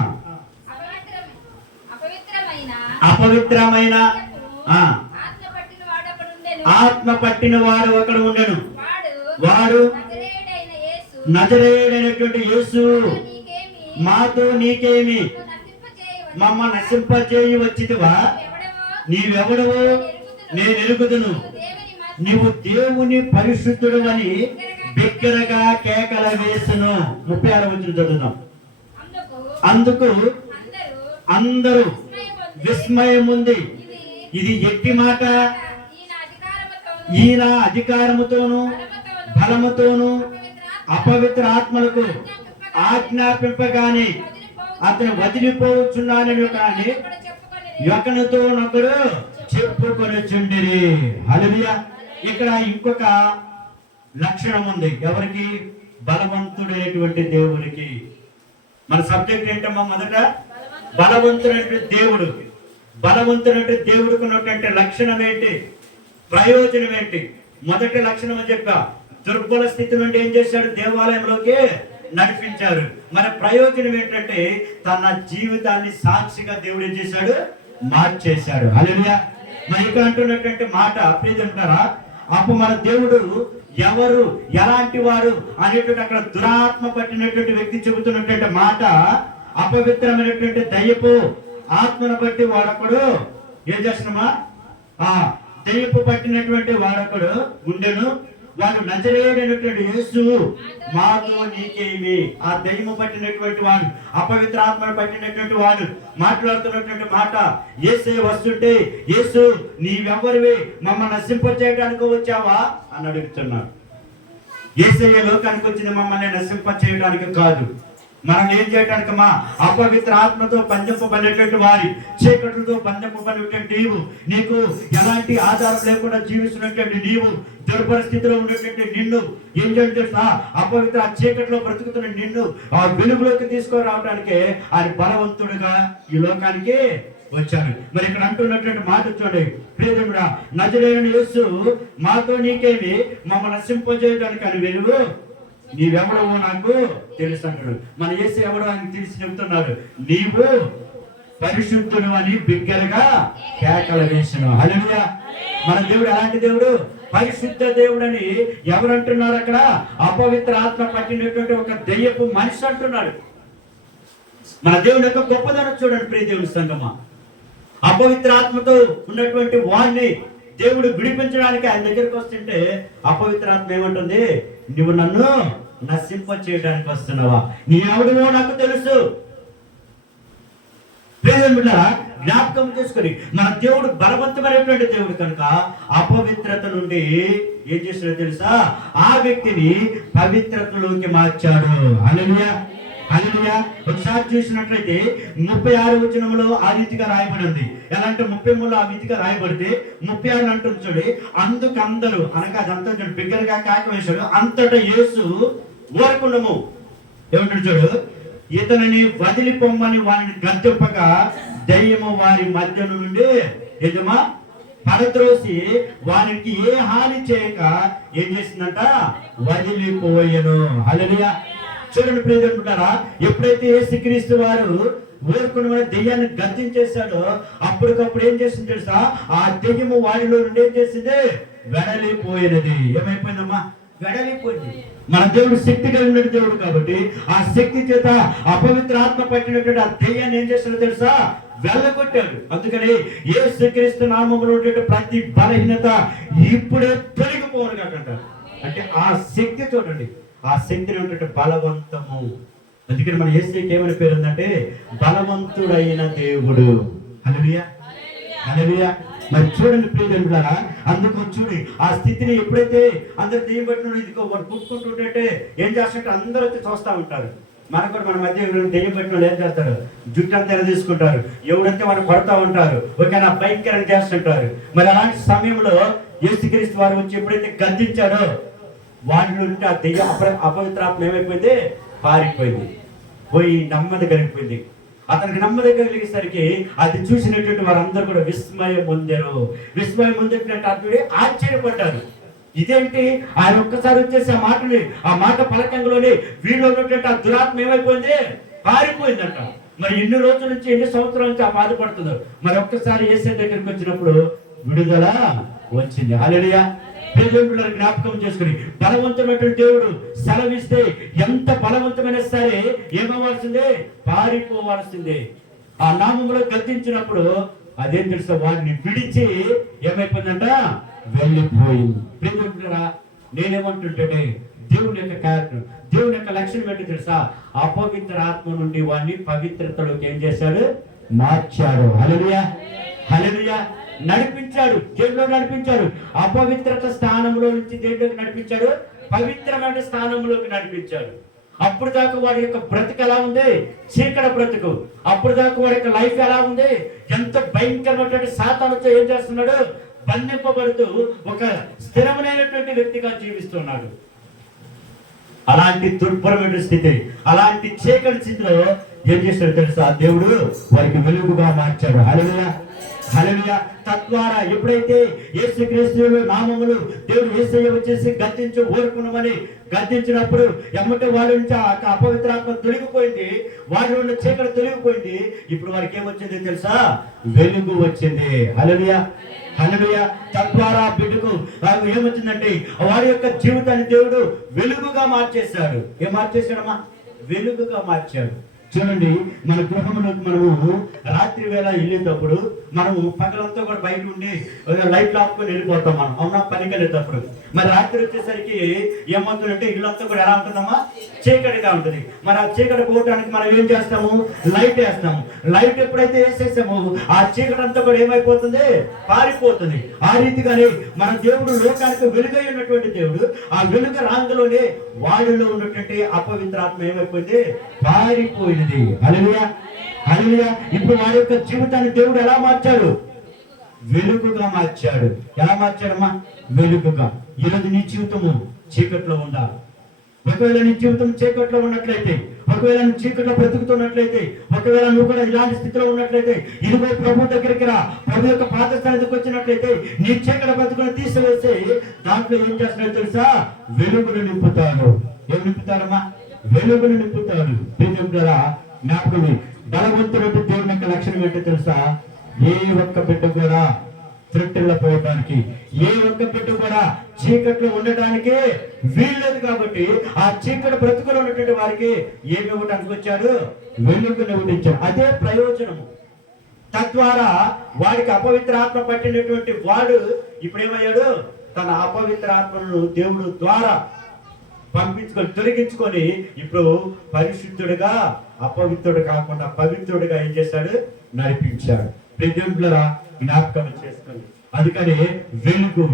అపవిత్రమైన ఆత్మ పట్టిన వాడు ఒకడు ఉండెను. వాడు నజరేయుడైనటువంటి యేసు, మాతో నీకేమి, మమ్మ నశింపజేయి వచ్చితివా? నీవెవడవో నేను ఎరుగుదును, నీవు దేవుని పరిశుద్ధుడు అని బిగ్గరగా కేకల వేసును. 36వ వచనం చదువుదాం. అందుకు అందరూ విస్మయముంది, ఇది ఎట్టి మాట, ఈయన అధికారముతోను బలముతోను అపవిత్ర ఆత్మలకు ఆజ్ఞాపింపగానే అతను వదిలిపోవచ్చున్నానని కానీ ఒకరితోనొకడు చెప్పుకొనిచుండిరి. హల్లెలూయా. ఇక్కడ ఇంకొక లక్షణం ఉంది. ఎవరికి? బలవంతుడైనటువంటి దేవునికి. మన సబ్జెక్ట్ ఏంటమ్మా? మొదట బలవంతుడైనటువంటి దేవుడు. బలవంతుడైనటువంటి దేవుడికి ఉన్నటువంటి లక్షణం ఏంటి? ప్రయోజనం ఏంటి? మొదటి లక్షణం అని చెప్పా, దుర్బల స్థితి నుండి ఏం చేశాడు? దేవాలయంలోకి నడిపించారు. మరి ప్రయోజనం ఏంటంటే తన జీవితాన్ని సాక్షిగా దేవుడు ఏం చేశాడు? మార్చేశాడు. హల్లెలూయా. మరి ఇక్కడ అంటున్నటువంటి మాట ప్రియదంటారా, అప్పుడు మన దేవుడు ఎవరు, ఎలాంటి వారు అనేటువంటి అక్కడ దురాత్మ పట్టినటువంటి వ్యక్తి చెబుతున్నటువంటి మాట, అపవిత్రమైనటువంటి దయ్యపు ఆత్మను బట్టి వాడొకడు ఏం చేస్తున్నామా? దయ్యపు పట్టినటువంటి వాడొకడు ఉండెను. వాడు నజరేయుడైనటువంటి యేసు, మాతో నీకేమి. ఆ దయ్యము పట్టినటువంటి వాడు, అపవిత్ర ఆత్మను పట్టినటువంటి వాడు మాట్లాడుతున్నటువంటి మాట, యేసే వస్తుంటే, యేసు నీవెవరివి, మమ్మల్ని నశింపచేయడానికి వచ్చావా అని అడుగుతున్నాడు. యేసయ్య లోకానికి వచ్చింది మమ్మల్ని నశింపచేయడానికి కాదు, మనం ఏం చేయడానికి? మా అపవిత్ర ఆత్మతో బంధింపబడినటువంటి వారి, చీకట్లతో బంధింపబడినటువంటి నీవు, నీకు ఎలాంటి ఆధారం లేకుండా జీవిస్తున్నటువంటి నీవు, దుర్భర స్థితిలో ఉన్నటువంటి నిన్ను ఏం చేయండి? అపవిత్ర చీకట్లో బ్రతుకుతున్న నిన్ను ఆ వెలుగులోకి తీసుకురావడానికే ఆయన బలవంతుడుగా ఈ లోకానికి వచ్చాడు. మరి ఇక్కడ అంటున్నటువంటి మాట చూడండి, ప్రియదేవుడా, నజరేయుడైన యేసు, మాతో నీకేమి, మమ్మల్ని నశింపజేయడానికి అని వెలుగు, నీవెవడవో నాకు తెలుసు అంటాడు. మన యేసు ఎవడో అని తెలిసి చెబుతున్నాడు, నీవు పరిశుద్ధుడు అని బిగ్గరగా కేకలు వేసాను. హల్లెలూయా. మన దేవుడు ఎలాంటి దేవుడు? పరిశుద్ధ దేవుడని ఎవరంటున్నారు అక్కడ? అపవిత్ర ఆత్మ పట్టినటువంటి ఒక దెయ్యపు మనిషి అంటున్నాడు. మన దేవుని యొక్క గొప్పదనం చూడండి ప్రియ దేవుని సంగమా. అపవిత్ర ఆత్మతో ఉన్నటువంటి వాడిని దేవుడు విడిపించడానికి ఆయన దగ్గరికి వస్తుంటే అపవిత్ర ఆత్మ ఏమంటుంది? నువ్వు నన్ను నశింప చేయడానికి వస్తున్నావా? నీ ఎవడో నాకు తెలుసు. జ్ఞాపకం చేసుకొని మన దేవుడు బలవంతమైనటువంటి దేవుడు కనుక అపవిత్రత నుండి ఏం చేస్తాడో తెలుసా? ఆ వ్యక్తిని పవిత్రతలోకి మార్చాడు. హల్లెలూయా, హల్లెలూయా. ఒకసారి చూసినట్లయితే 36వ వచనంలో ఆ రీతిగా రాయబడింది. ఎలా అంటే 33లో ఆ రీతిగా రాయబడితే 36 అంటుంది చూడు, అందుకందరూ అనగా అదంతా చూడు బిగ్గరగా కేక వేశాడు. అంతటా యేసు ఊరకుండము ఏమంటాడు చూడు, ఇతనిని వదిలిపోమ్మని వారిని గద్దెంపగా దయ్యము వారి మధ్య నుండి నిజమా పడద్రోసి వారికి ఏ హాని చేయక ఏం చేసిందంట? వదిలిపోయెను. హల్లెలూయా. చూడండి ప్రియజనులారా, ఎప్పుడైతే యేసుక్రీస్తు వారు ఊరుకున్న దెయ్యాన్ని గద్దించేశాడో అప్పటికప్పుడు ఏం చేసింది తెలుసా? ఆ దెయ్యము వాడిలో నుండి ఏం చేసింది? వెడలిపోయినది. ఏమైపోయిందమ్మా? వెడలిపోయింది. మన దేవుడు శక్తి కలిగిన దేవుడు కాబట్టి ఆ శక్తి చేత అపవిత్ర ఆత్మ పట్టినటువంటి ఆ దెయ్యాన్ని ఏం చేస్తాడో తెలుసా? వెళ్ళగొట్టాడు. అందుకని యేసుక్రీస్తు నామములో ప్రతి బలహీనత ఇప్పుడే తొలగిపోవాలి కాకంటారు. అంటే ఆ శక్తి చూడండి, ఆ శక్తిని ఉంటే బలవంతము. అందుకని మన యేసుకి ఏమని పేరు ఉందంటే బలవంతుడైన దేవుడు. హల్లెలూయా, హల్లెలూయా. మరి చూడండి ప్రియజనులారా, అందుకు చూడి ఆ స్థితిని ఎప్పుడైతే అందరు దెయ్యం పట్టిన ఇదిగో వాడు పుట్టుకుంటుంటే ఏం చేస్తుంటే అందరూ వచ్చి చూస్తూ ఉంటారు. మనకు కూడా మన మధ్య దెయ్యం పట్టిన వాళ్ళు ఏం చేస్తారు? జుట్టు అంతా ఎలా తీసుకుంటారు, ఎవడంతే వాళ్ళు పడుతూ ఉంటారు, ఓకేనా భయంకరంగా చేస్తుంటారు. మరి అలాంటి సమయంలో యేసుక్రీస్తు వారు వచ్చి ఎప్పుడైతే గద్దించాడో వాడి నుండి ఆ దెయ్యం అపవిత్రాత్మ ఏమైపోయింది? పారిపోయింది, పోయి నెమ్మది కలిగిపోయింది. అతనికి నెమ్మది కలిగేసరికి అది చూసినటువంటి వారందరూ కూడా విస్మయం పొందారు. విస్మయం పొందినట్టు అతడు ఆశ్చర్యపడ్డారు. ఇదేంటి? ఆయన ఒక్కసారి వచ్చేసి ఆ మాట పలకంలోనే వీళ్ళు ఉన్నటువంటి ఆ దురాత్మ ఏమైపోయింది? పారిపోయిందంట. మరి ఎన్ని రోజుల నుంచి ఎన్ని సంవత్సరాల నుంచి ఆ బాధపడుతున్నారు. మరి ఒక్కసారి యేసు దగ్గరికి వచ్చినప్పుడు విడుదల వచ్చింది. హల్లెలూయా. దేవుడు జ్ఞాపకం చేసుకుని బలవంతమైనటువంటి దేవుడు సెలవిస్తే ఎంత బలవంతమైన సరే ఏమవ్వాల్సిందే? పారిపోవాల్సిందే. ఆ నామములో గద్దించినప్పుడు అదేం తెలుసా? వాడిని విడిచి ఏమైపోయిందంట? వెళ్ళిపోయింది. ప్రియమిత్రులారా, నేనేమంటుంటే దేవుని యొక్క క్యారెక్టర్, దేవుని యొక్క లక్షణం ఏంటో తెలుసా? అపవిత్ర ఆత్మ నుండి వాడిని పవిత్రతలోకి ఏం చేశాడు? మార్చాడు. హల్లెలూయా, హల్లెలూయా. నడిపించాడు, దేవుడు నడిపించాడు. అపవిత్రత స్థానంలో నుంచి దేవుడికి నడిపించాడు, పవిత్రమైన స్థానంలోకి నడిపించాడు. అప్పుడు దాకా వాడి యొక్క బ్రతుకు ఎలా ఉంది? చీకటి బ్రతుకు. అప్పుడు దాకా వాడి యొక్క లైఫ్ ఎలా ఉంది? ఎంత భయంకరమైనటువంటి సాతానుతో ఏం చేస్తున్నాడు? బంధింపబడుతూ ఒక స్థిరమైనటువంటి వ్యక్తిగా జీవిస్తున్నాడు. అలాంటి దుర్భరమైన స్థితి, అలాంటి చీకటి స్థితిలో ఏం చేస్తాడు తెలుసా? దేవుడు వారికి వెలుగుగా మార్చాడు. హల్లెలూయా, హల్లెలూయా. తద్వారా ఎప్పుడైతే యేసుక్రీస్తు నామములు దేవుడు యేసయ్య వచ్చేసి గద్దించు ఊరుకున్నామని గద్దించినప్పుడు ఎమ్మటే వాడి నుంచి అపవిత్రాత్మ తొలగిపోయింది, వాడి ఉన్న చీకటి తొలగిపోయింది. ఇప్పుడు వారికి ఏమొచ్చింది తెలుసా? వెలుగు వచ్చింది. హల్లెలూయా, హల్లెలూయా. తద్వారా బిడ్డకు ఏమొచ్చిందంటే వాడి యొక్క జీవితాన్ని దేవుడు వెలుగుగా మార్చేశాడు. ఏం మార్చేశాడమ్మా? వెలుగుగా మార్చాడు. చూడండి, మన గృహంలోకి మనము రాత్రి వేళ వెళ్ళేటప్పుడు మనము పగలంతా కూడా బయట ఉండి లైట్లు ఆపుకొని వెళ్ళిపోతాం మనం, అవునా? పనికి వెళ్ళేటప్పుడు మరి రాత్రి వచ్చేసరికి ఏమవుతుందంటే ఇల్లంతా కూడా ఎలా ఉంటుందమ్మా? చీకటిగా ఉంటుంది. మరి ఆ చీకటి పోవటానికి మనం ఏం చేస్తాము? లైట్ వేస్తాము. లైట్ ఎప్పుడైతే వేసేసామో ఆ చీకటి అంతా కూడా ఏమైపోతుంది? పారిపోతుంది. ఆ రీతిగానే మన దేవుడు లోకానికి వెలుగై ఉన్నటువంటి దేవుడు, ఆ వెలుగు రాంగలోనే వాడిలో ఉన్నటువంటి అపవిత్రాత్మ ఏమైపోయింది? పారిపోయింది. హల్లెలూయా, హల్లెలూయా. ఇప్పుడు వాడి యొక్క జీవితాన్ని దేవుడు ఎలా మార్చాడు? వెలుగుగా మార్చాడు. ఎలా మార్చాడమ్మా? వెలుగుగా. ఈరోజు నీ జీవితము చీకట్లో ఉందా? ఒకవేళ నీ జీవితం చీకట్లో ఉన్నట్లయితే, ఒకవేళ నువ్వు చీకట్లో బ్రతుకుతున్నట్లయితే, ఒకవేళ నువ్వు కూడా ఇలాంటి స్థితిలో ఉన్నట్లయితే ఇదిగో ప్రభు దగ్గరికి రా. ప్రభు యొక్క పాదస్థానానికి వచ్చినట్లయితే నీ చీకటి బ్రతుకుని తీసివేసి దాంట్లో ఏం చేస్తున్నాడు తెలుసా? వెలుగును నింపుతాడు. ఏం నింపుతాడమ్మా? వెలుగును నింపుతాడు. ప్రియమిత్రులారా, జ్ఞాపకం, బలవంతుడు దేవుని యొక్క లక్షణం ఏంటో తెలుసా? ఏ ఒక్క బిడ్డ కూడా త్రుట్టిల్లపోవడానికి, ఏ ఒక్క పెట్టు కూడా చీకట్లో ఉండటానికి వీల్లేదు. కాబట్టి ఆ చీకటి బ్రతుకులు ఉన్నటువంటి వారికి ఏమి ఇవ్వడానికి వచ్చాడు? వెలుగుని ఇవ్వడించాడు. అదే ప్రయోజనము. తద్వారా వాడికి అపవిత్ర ఆత్మ పట్టినటువంటి వాడు ఇప్పుడు ఏమయ్యాడు? తన అపవిత్ర ఆత్మను దేవుడు ద్వారా పంపించుకొని తొలగించుకొని ఇప్పుడు పరిశుద్ధుడిగా, అపవిత్రుడు కాకుండా పవిత్రుడిగా ఏం చేశాడు? నడిపించాడు. ప్రతిలా జ్ఞాపకం చేసుకొని, అందుకని వెలుగు,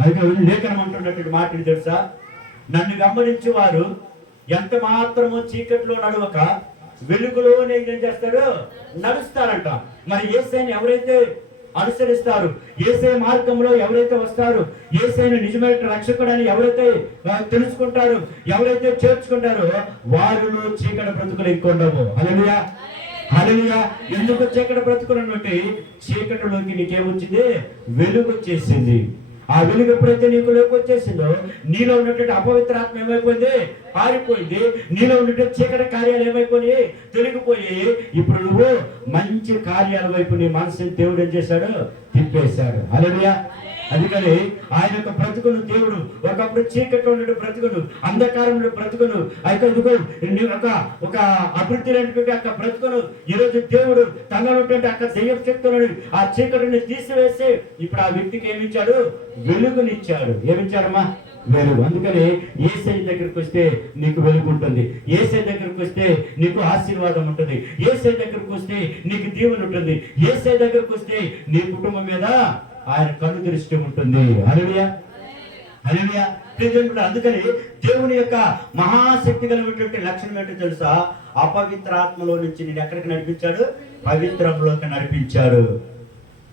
అందుకని లేఖనం అంటున్నటువంటి మాటలు తెలుసా? నన్ను గమనించి వారు ఎంత మాత్రమో చీకట్లో నడవక వెలుగులోనే ఏం చేస్తాడు? నడుస్తారంట. మరి యేసయ్యని ఎవరైతే అనుసరిస్తారు, యేసయ్య మార్గంలో ఎవరైతే వస్తారు, యేసయ్యను నిజమైన రక్షకుడని ఎవరైతే తెలుసుకుంటారు, ఎవరైతే చేర్చుకుంటారో వారిలో చీకటి బ్రతుకులు ఎక్కువ ఉండవు. హల్లెలూయా, హల్లెలూయా. ఎందుకు చీకటి బ్రతుకులు అంటే చీకటిలోకి నీకేమొచ్చింది? వెలుగు వచ్చేసింది. ఆ వెలుగు ఎప్పుడైతే నీకు లోకి వచ్చేసిందో నీలో ఉన్నటువంటి అపవిత్ర ఆత్మ ఏమైపోయింది? పారిపోయింది. నీలో ఉన్నటువంటి చీకటి కార్యాలు ఏమైపోయి? తొలగిపోయి ఇప్పుడు నువ్వు మంచి కార్యాల వైపు నీ మనసుని దేవుడు ఏం చేశాడు? తిప్పేశాడు. హల్లెలూయా. అందుకని ఆయన యొక్క బ్రతుకును దేవుడు ఒకప్పుడు చీకట్లో ఉండే బ్రతుకును, అంధకారంలో బ్రతుకును, ఒక అభివృద్ధి లేనటువంటి అక్క బ్రతుకును ఈరోజు దేవుడు తనలో ఉన్నటువంటి అక్క దెయ్యం శక్తులను ఆ చీకటిని తీసివేసి ఇప్పుడు ఆ వ్యక్తికి ఏమిచ్చాడు? వెలుగునిచ్చాడు. ఏమిచ్చాడమ్మా? వెలుగు. అందుకని యేసయ్య దగ్గరికి వస్తే నీకు వెలుగు ఉంటుంది. యేసయ్య దగ్గరికి వస్తే నీకు ఆశీర్వాదం ఉంటుంది. యేసయ్య దగ్గరికి వస్తే నీకు దీవెన ఉంటుంది. యేసయ్య దగ్గరికి వస్తే నీ కుటుంబం మీద ఆయన కన్ను దృష్టి ఉంటుంది. హల్లెలూయా, హల్లెలూయా. అందుకని దేవుని యొక్క మహాశక్తి కలిగినటువంటి లక్షణం ఏంటో తెలుసా? అపవిత్రాత్మలో నుంచి నేను ఎక్కడికి నడిపించాడు? పవిత్రంలోకి నడిపించాడు.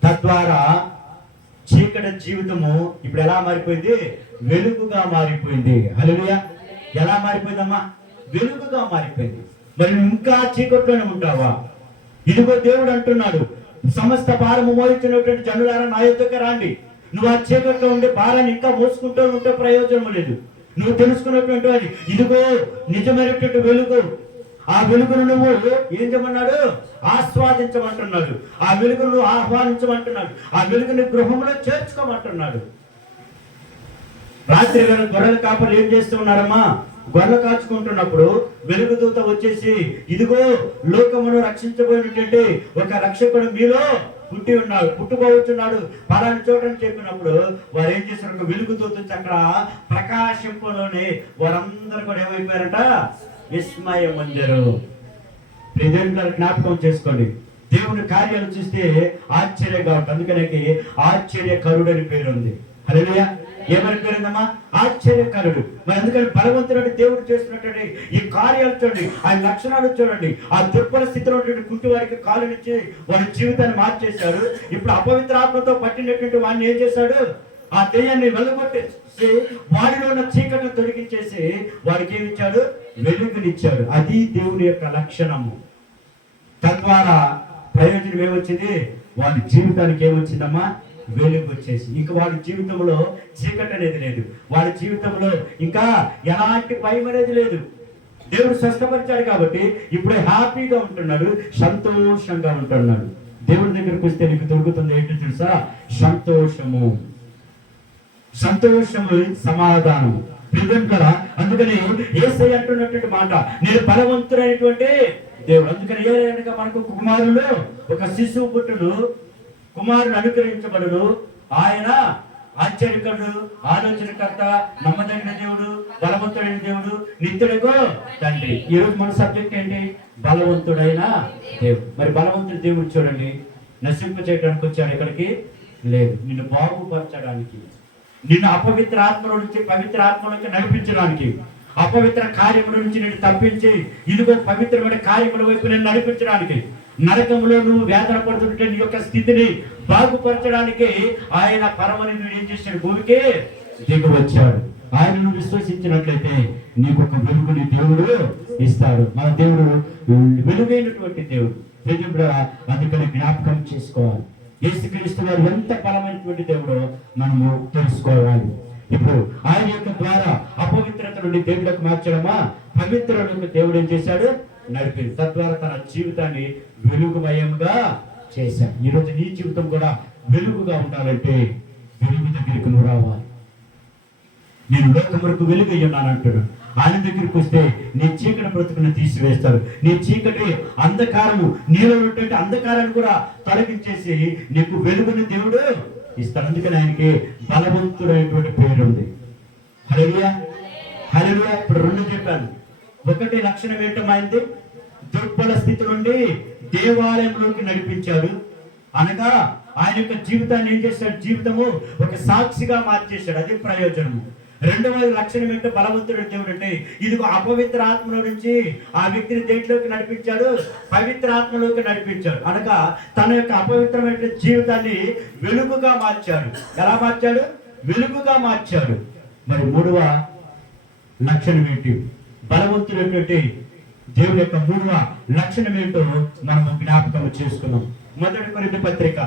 తద్వారా చీకటి జీవితము ఇప్పుడు ఎలా మారిపోయింది? వెలుగుగా మారిపోయింది. హల్లెలూయా. ఎలా మారిపోయిందమ్మా? వెలుగుగా మారిపోయింది. మరి ఇంకా చీకట్లోనే ఉంటావా? ఇదిగో దేవుడు అంటున్నాడు, సమస్త భారము మోయించినటువంటి జనులారా నా యొద్దకు రండి. నువ్వు ఆ చీకట్లో ఉండే భారాన్ని ఇంకా మోసుకుంటూ ఉంటే ప్రయోజనం లేదు. నువ్వు తెలుసుకున్నటువంటి వాడి ఇదిగో నిజమైనటువంటి వెలుగు. ఆ వెలుగును నువ్వు ఏం చేయమన్నాడు? ఆస్వాదించమంటున్నాడు. ఆ వెలుగును నువ్వు ఆహ్వానించమంటున్నాడు. ఆ వెలుగుని గృహంలో చేర్చుకోమంటున్నాడు. రాత్రి వేళ గొర్రెల కాపలు ఏం చేస్తూ ఉన్నారమ్మా? గొర్రెలు కాచుకుంటున్నప్పుడు వెలుగుదూత వచ్చేసి ఇదిగో లోకమును రక్షించబోయినటువంటి ఒక రక్షకుడు మీలో పుట్టి ఉన్నాడు, పుట్టుకోవచ్చున్నాడు పలాని చోటని చెప్పినప్పుడు వారు ఏం చేశారు? ఒక వెలుగుదూత అక్కడ ప్రకాశింపులోనే వారందరూ కూడా ఏమైపోయారంట? విస్మయం పొందారు. ప్రజెంట్ జ్ఞాపకం చేసుకోండి, దేవుని కార్యాలు చూస్తే ఆశ్చర్యంగా ఉంటుంది. అందుకనే ఆశ్చర్యకరుడు అని పేరు ఉంది. హల్లెలూయా. ఏమని పేరుందమ్మా? ఆశ్చర్యకరుడు. మరి అందుకని బలవంతుడు దేవుడు చేస్తున్నటువంటి ఈ కార్యాలు చూడండి, ఆయన లక్షణాలు చూడండి. ఆ దుర్బల స్థితిలో ఉన్నటువంటి కుంటి వారికి కాలునిచ్చి వారి జీవితాన్ని మార్చేశాడు. ఇప్పుడు అపవిత్ర ఆత్మతో పట్టినటువంటి వాడిని ఏం చేశాడు? ఆ దెయ్యాన్ని వెళ్ళగొట్టేసి వాడిలో ఉన్న చీకటిని తొలగించేసి వాడికి ఏమిచ్చాడు? వెలుగునిచ్చాడు. అది దేవుని యొక్క లక్షణము. తద్వారా ప్రయోజనం ఏమొచ్చింది? వాడి జీవితానికి ఏమొచ్చిందమ్మా? వెలుగు వచ్చేసి ఇంకా వాడి జీవితంలో చీకటి అనేది లేదు. వాడి జీవితంలో ఇంకా ఎలాంటి భయం అనేది లేదు. దేవుడు స్వస్థపరిచాడు కాబట్టి ఇప్పుడు హ్యాపీగా ఉంటున్నాడు, సంతోషంగా ఉంటున్నాడు. దేవుడి దగ్గరికి వస్తే నీకు దొరుకుతుంది ఏంటో తెలుసా? సంతోషము, సంతోషము, సమాధానము. అందుకని యేసయ్య అంటున్నటువంటి మాట, నేను బలవంతుడైనటువంటి దేవుడు. అందుకని ఏ మనకు కుమారులు ఒక శిశువు పుట్టును, కుమారుడు అనుగ్రహించబడును, ఆయన ఆశ్చర్యకరుడు, ఆలోచనకర్త, నమ్మదగిన దేవుడు, బలవంతుడైన దేవుడు, నిత్యుడిగో తండ్రి. ఈరోజు మన సబ్జెక్ట్ ఏంటి? బలవంతుడైన దేవుడు. మరి బలవంతుడి దేవుడు చూడండి, నశింప చేయడానికి వచ్చాడు, ఇక్కడికి లేదు, నిన్ను బాగుపరచడానికి, నిన్ను అపవిత్ర ఆత్మల నుంచి పవిత్ర ఆత్మలోకి నడిపించడానికి, అపవిత్ర కార్యముల నుంచి నేను తప్పించి ఇదిగో పవిత్రమైన కార్యముల వైపు నేను నడిపించడానికి, నరకంలో నువ్వు వేదన పడుతుంటే నీ యొక్క స్థితిని బాగుపరచడానికి ఆయన పరమని ఏం చేశాడు? భూమికి దిగి వచ్చాడు. ఆయనను విశ్వసించినట్లయితే నీకు ఒక వెలుగుని దేవుడు ఇస్తాడు. మన దేవుడు వెలుగైనటువంటి దేవుడు. అందుకని జ్ఞాపకం చేసుకోవాలి, యేసుక్రీస్తు వారు ఎంత బలమైనటువంటి దేవుడో మనము తెలుసుకోవాలి. ఇప్పుడు ఆయన యొక్క ద్వారా అపవిత్రత నుండి దేవుడికి మార్చడమా, పవిత్రులకు దేవుడు ఏం చేశాడు? నడిపింది. తద్వారా తన జీవితాన్ని వెలుగుమయంగా చేశాడు. ఈరోజు నీ జీవితం కూడా వెలుగుగా ఉండాలంటే వెలుగు దగ్గరికి నువ్వు రావాలి. నేను లోకమునకు వెలుగు అయ్యున్నాను అంటున్నాడు. ఆయన దగ్గరికి వస్తే నీ చీకటి బ్రతుకుని తీసివేస్తాడు. నీ చీకటి అంధకారము, నీలో ఉన్నటువంటి అంధకారాన్ని కూడా తొలగించేసి నీకు వెలుగుని దేవుడు ఇస్తాడు. అందుకని ఆయనకి బలవంతుడైనటువంటి పేరు ఉంది. హల్లెలూయా, హల్లెలూయా. ఇప్పుడు రెండు చెప్పాను. ఒకటి లక్షణం ఏంటమైంది? దుర్బల స్థితి నుండి దేవాలయంలోకి నడిపించాడు. అనగా ఆయన యొక్క జీవితాన్ని ఏం చేశాడు? జీవితము ఒక సాక్షిగా మార్చేశాడు. అది ప్రయోజనము. రెండవ లక్షణం ఏంటో బలవంతుడు దేవుడు అంటే, ఇదిగో అపవిత్ర ఆత్మలో నుంచి ఆ వ్యక్తిని దేంట్లోకి నడిపించాడు? పవిత్ర ఆత్మలోకి నడిపించాడు. అనగా తన యొక్క అపవిత్రమైన జీవితాన్ని వెలుగుగా మార్చాడు. ఎలా మార్చాడు? వెలుగుగా మార్చాడు. మరి మూడవ లక్షణం ఏంటి? బలవంతుడైనటువంటి దేవుని యొక్క మూడవ లక్షణం ఏంటో మనం జ్ఞాపకం చేసుకున్నాం. మొదటి కొరింథీ పత్రిక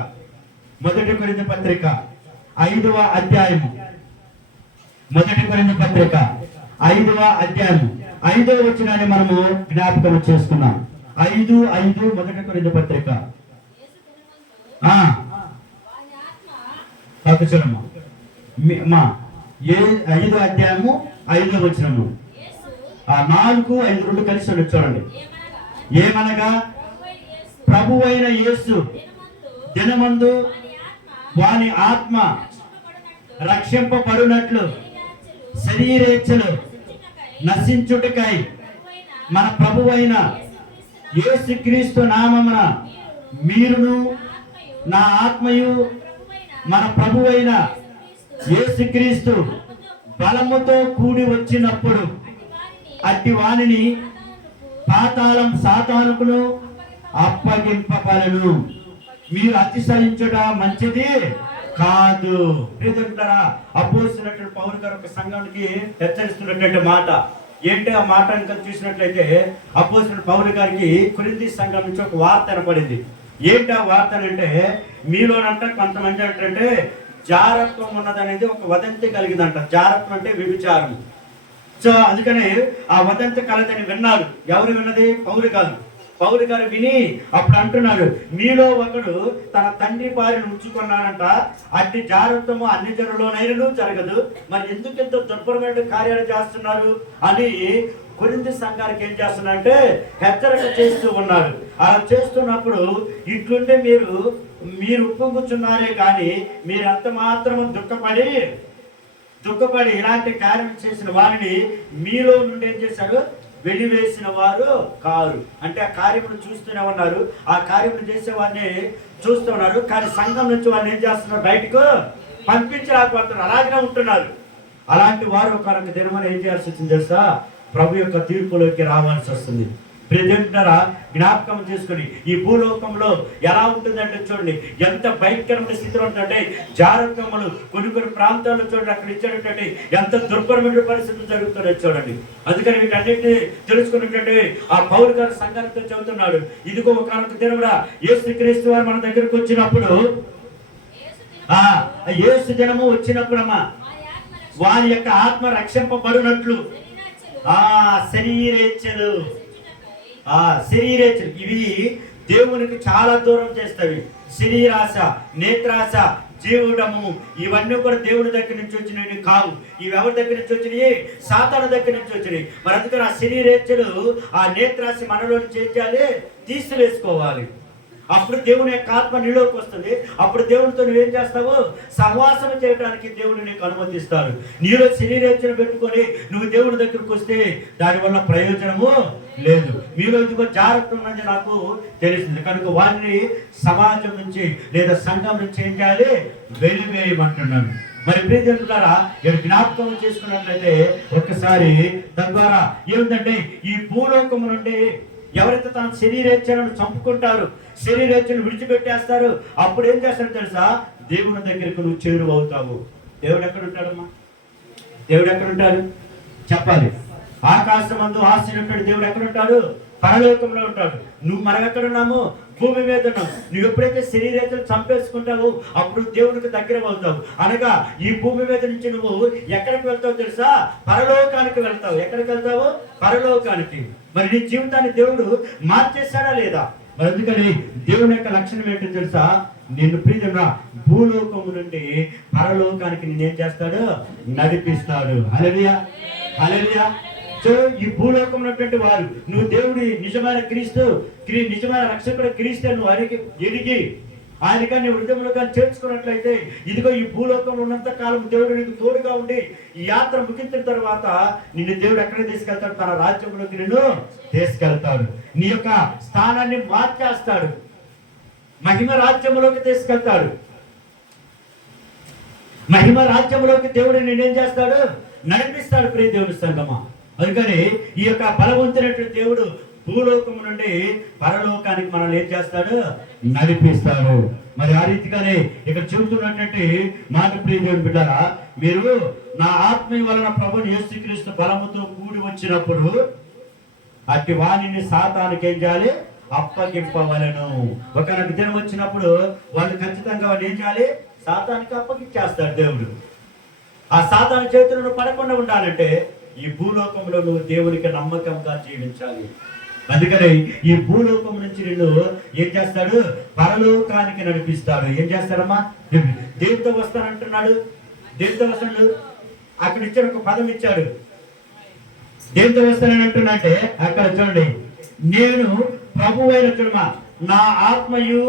5వ అధ్యాయము. మొదటి కొరింథీ పత్రిక 5వ అధ్యాయము 5వ వచనాన్ని మనము జ్ఞాపకం చేసుకున్నాం. 5:5 మొదటి కొరింథీ పత్రిక. పక్కచరమ్మా 5వ అధ్యాయము 5వ వచనము 4-5 కలిసి చూడండి. ఏమనగా ప్రభువైన యేసు దినమందు వాని ఆత్మ రక్షింపబడునట్లు శరీరేచ్ఛలు నశించుటకై మన ప్రభువైన యేసుక్రీస్తు నామమున మీరును నా ఆత్మయు మన ప్రభువైన యేసుక్రీస్తు బలముతో కూడి వచ్చినప్పుడు అట్టి వానిని పాతాళం సాతానుకును అప్పగింపబలను. మీరు అతిశయించుట మంచిది కాదు. ప్రియదంటారా, అపోస్తలుడైన పౌలు గారు ఒక సంఘానికి హెచ్చరిస్తున్నటువంటి మాట ఏంటి? ఆ మాట ఇంకా చూసినట్లయితే అపోస్తలుడైన పౌలు గారికి కొరింథీ సంఘం నుంచి ఒక వార్త వినపడింది. ఏంటి ఆ వార్త అంటే, మీలోనంట కొంతమంది అంటే జారత్వం ఉన్నదనేది ఒక వదంతి కలిగిందంట. జారత్వం అంటే వ్యభిచారం. సో అందుకనే ఆ వదంతి కలదని విన్నారు. ఎవరు విన్నది? పౌలు కాదు. పౌలు గారు విని అప్పుడు అంటున్నాడు, మీలో ఒకడు తన తండ్రి భార్యను ఉంచుకున్నాడంట. అట్టి జారత్వము అన్ని జనుల్లోనైనను జరగదు, మరి ఎందుకు ఎంతో దుర్భరమైన కార్యాలు చేస్తున్నారు అని కొరింథీ సంఘానికి ఏం చేస్తున్నారంటే హెచ్చరిక చేస్తూ ఉన్నారు. అలా చేస్తున్నప్పుడు ఇట్లుంటే మీరు ఉప్పొంగుచున్నారే కానీ మీరు అంత మాత్రం దుఃఖపడి ఇలాంటి కార్యం చేసిన వారిని మీలో నుండి ఏం చేశారు? వెలివేసిన వారు కారు. అంటే ఆ కార్యమును చూస్తూనే ఉన్నారు, ఆ కార్యమును చేసే వారిని చూస్తూ ఉన్నారు. కానీ సంఘం నుంచి వాళ్ళు ఏం చేస్తున్నారు? బయటకు పంపించలేకపోతున్నారు, అలాగే ఉంటున్నారు. అలాంటి వారు ఒక దినమని ఏం చేయాల్సి వచ్చింది తెలుసా? ప్రభు యొక్క తీర్పులోకి రావాల్సి వస్తుంది. ప్రియదేవులారా, జ్ఞాపకం చేసుకుని ఈ భూలోకంలో ఎలా ఉంటుందంటే చూడండి, ఎంత భయంకరమైన స్థితిలో ఉంటుందంటే జారత్వములు కొన్ని ప్రాంతాల్లో చూడండి, అక్కడ ఇచ్చేటటువంటి ఎంత దుర్భరమైన పరిస్థితులు జరుగుతున్నాయి చూడండి. అందుకని వీటన్నిటిని తెలుసుకున్నటువంటి ఆ పౌలు గారు సంఘాలతో చెబుతున్నాడు, ఇదిగో ఒక దినమున యేసుక్రీస్తు వారు మన దగ్గరకు వచ్చినప్పుడు, యేసు దినము వచ్చినప్పుడమ్మా వారి యొక్క ఆత్మ రక్షింపబడినట్లు శరీరేచ్ఛలు ఇవి దేవునికి చాలా దూరం చేస్తాయి. శరీరాశ, నేత్రాశ, జీవుడము ఇవన్నీ కూడా దేవుని దగ్గర నుంచి వచ్చినవి కావు. ఇవి ఎవరి దగ్గర నుంచి వచ్చినాయి? సాతాను దగ్గర నుంచి వచ్చినాయి. మరి అందుకని ఆ శరీరేచ్ఛలు, ఆ నేత్రాశ మనలో చేయాలి, తీసివేసుకోవాలి. అప్పుడు దేవుని యొక్క ఆత్మ నీలోకి వస్తుంది. అప్పుడు దేవునితో నువ్వేం చేస్తావు? సహవాసం చేయడానికి దేవుడు నీకు అనుమతిస్తాడు. నీలో శరీరేచ్ఛన పెట్టుకొని నువ్వు దేవుడి దగ్గరకు వస్తే దానివల్ల ప్రయోజనము లేదు. మీలో ఇదిగో జాగ్రత్త ఉన్నది నాకు తెలిసింది కనుక వారిని సమాజం నుంచి లేదా సంఘం నుంచి ఏం చేయాలి? వెలివేయమంటున్నాను. మరి ప్రియదేవులారా, జ్ఞాపకం చేసుకున్నట్లయితే ఒక్కసారి తద్వారా ఏమిటంటే ఈ భూలోకము నుండి ఎవరైతే తన శరీరేచ్ఛలను చంపుకుంటారు, శరీరేచ్ఛను విడిచిపెట్టేస్తారు, అప్పుడు ఏం చేస్తారో తెలుసా? దేవుని దగ్గరకు నువ్వు చేరువవుతావు. దేవుడు ఎక్కడ ఉంటాడమ్మా? దేవుడు ఎక్కడ ఉంటాడు చెప్పాలి. ఆకాశమందు ఆశీనుంటాడు. దేవుడు ఎక్కడ ఉంటాడు? పరలోకంలో ఉంటాడు. మనం ఎక్కడున్నాము? భూమి మీద ఉన్నావు. నువ్వు ఎప్పుడైతే శరీరేచ్ఛను చంపేసుకుంటావు అప్పుడు దేవునికి దగ్గర అవుతావు. అనగా ఈ భూమి మీద నుంచి నువ్వు ఎక్కడికి వెళ్తావు తెలుసా? పరలోకానికి వెళ్తావు. ఎక్కడికి వెళ్తావు? పరలోకానికి. మరి నీ జీవితాన్ని దేవుడు మార్చేశాడా లేదా? మరి అందుకని దేవుని యొక్క లక్షణం ఏంటో తెలుసా? నిన్ను ప్రియరా భూలోకము నుండి పరలోకానికి నిన్నేం చేస్తాడు? నడిపిస్తాడు. హల్లెలూయా, హల్లెలూయా. సో ఈ భూలోకం ఉన్నటువంటి వారు నువ్వు దేవుడి నిజమైన నిజమైన రక్షకుడు క్రీస్తు నువ్వు ఎరిగి ఆయనగా నీ హృదయంలో కానీ చేర్చుకున్నట్లయితే ఇదిగో ఈ భూలోకంలో ఉన్నంత కాలం దేవుడు నీకు తోడుగా ఉండి ఈ యాత్ర ముగించిన తర్వాత నిన్ను దేవుడు ఎక్కడ తీసుకెళ్తాడు? తన రాజ్యంలోకి నిన్ను తీసుకెళ్తాడు. నీ యొక్క స్థానాన్ని మార్చేస్తాడు. మహిమ రాజ్యంలోకి తీసుకెళ్తాడు. మహిమ రాజ్యంలోకి దేవుడు నేనేం చేస్తాడు? నడిపిస్తాడు. ప్రియ దేవుని సంగమా, అందుకని ఈ యొక్క బలవంతునటువంటి దేవుడు భూలోకము నుండి పరలోకానికి మనల్ని ఏం చేస్తాడు? నడిపిస్తాడు. మరి ఆ రీతిగానే ఇక్కడ చెబుతున్నటువంటి మాట, ప్రియ దేవుని బిడ్డలారా, మీరు నా ఆత్మ వలన ప్రభుని యేసుక్రీస్తు బలముతో కూడి వచ్చినప్పుడు అట్టి వాణిని సాతానుకి ఏం చేయాలి? అప్పగింపవలెను. ఒకనొక దినం వచ్చినప్పుడు వాళ్ళు ఖచ్చితంగా వాళ్ళు ఏం చేయాలి? సాతానికి అప్పగించేస్తాడు దేవుడు. ఆ సాతాను చేతులను పడకుండా ఉండాలంటే ఈ భూలోకంలో నువ్వు దేవునికి నమ్మకంగా జీవించాలి. అందుకని ఈ భూలోకం నుంచి నిన్ను ఏం చేస్తాడు? పరలోకానికి నడిపిస్తాడు. ఏం చేస్తాడమ్మా? దేవుడితో వస్తానంటున్నాడు. దేవుడితో వస్తాడు. అక్కడ ఇచ్చాడు, ఒక పదం ఇచ్చాడు. దేవుడితో వస్తానని అంటున్నాంటే అక్కడ చూడండి, నేను ప్రభు అయిన చూడమా నా ఆత్మయు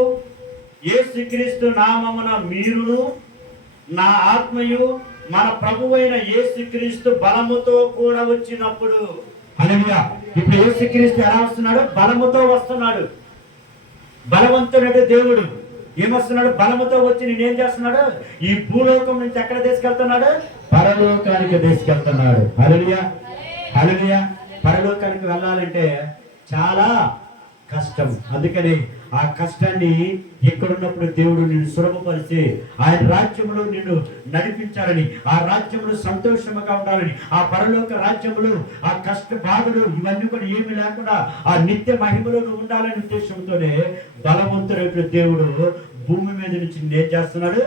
యేసుక్రీస్తు నామమున మీరును నా ఆత్మయు మన ప్రభువైన యేసుక్రీస్తు బలముతో కూడా వచ్చినప్పుడు. హల్లెలూయా. ఇప్పుడు యేసుక్రీస్తు ఎలా వస్తున్నాడు? బలముతో వస్తున్నాడు. బలవంతుడు దేవుడు ఏమొస్తున్నాడు? బలముతో వచ్చి నేనేం చేస్తున్నాడు? ఈ భూలోకం నుంచి ఎక్కడ తీసుకెళ్తున్నాడు? పరలోకానికి తీసుకెళ్తున్నాడు. హల్లెలూయా, హల్లెలూయా. పరలోకానికి వెళ్ళాలంటే చాలా కష్టం. అందుకని ఆ కష్టాన్ని ఇక్కడున్నప్పుడు దేవుడు నిన్ను సులభపరిచి ఆయన రాజ్యంలో నిన్ను నడిపించాలని, ఆ రాజ్యంలో సంతోషంగా ఉండాలని, ఆ పరలోక రాజ్యంలో ఆ కష్ట బాధలు ఇవన్నీ కూడా ఏమి లేకుండా ఆ నిత్య మహిమలో నువ్వు ఉండాలనే ఉద్దేశంతోనే బలవంతుడైన దేవుడు భూమి మీద నుంచి ఏం చేస్తున్నాడు?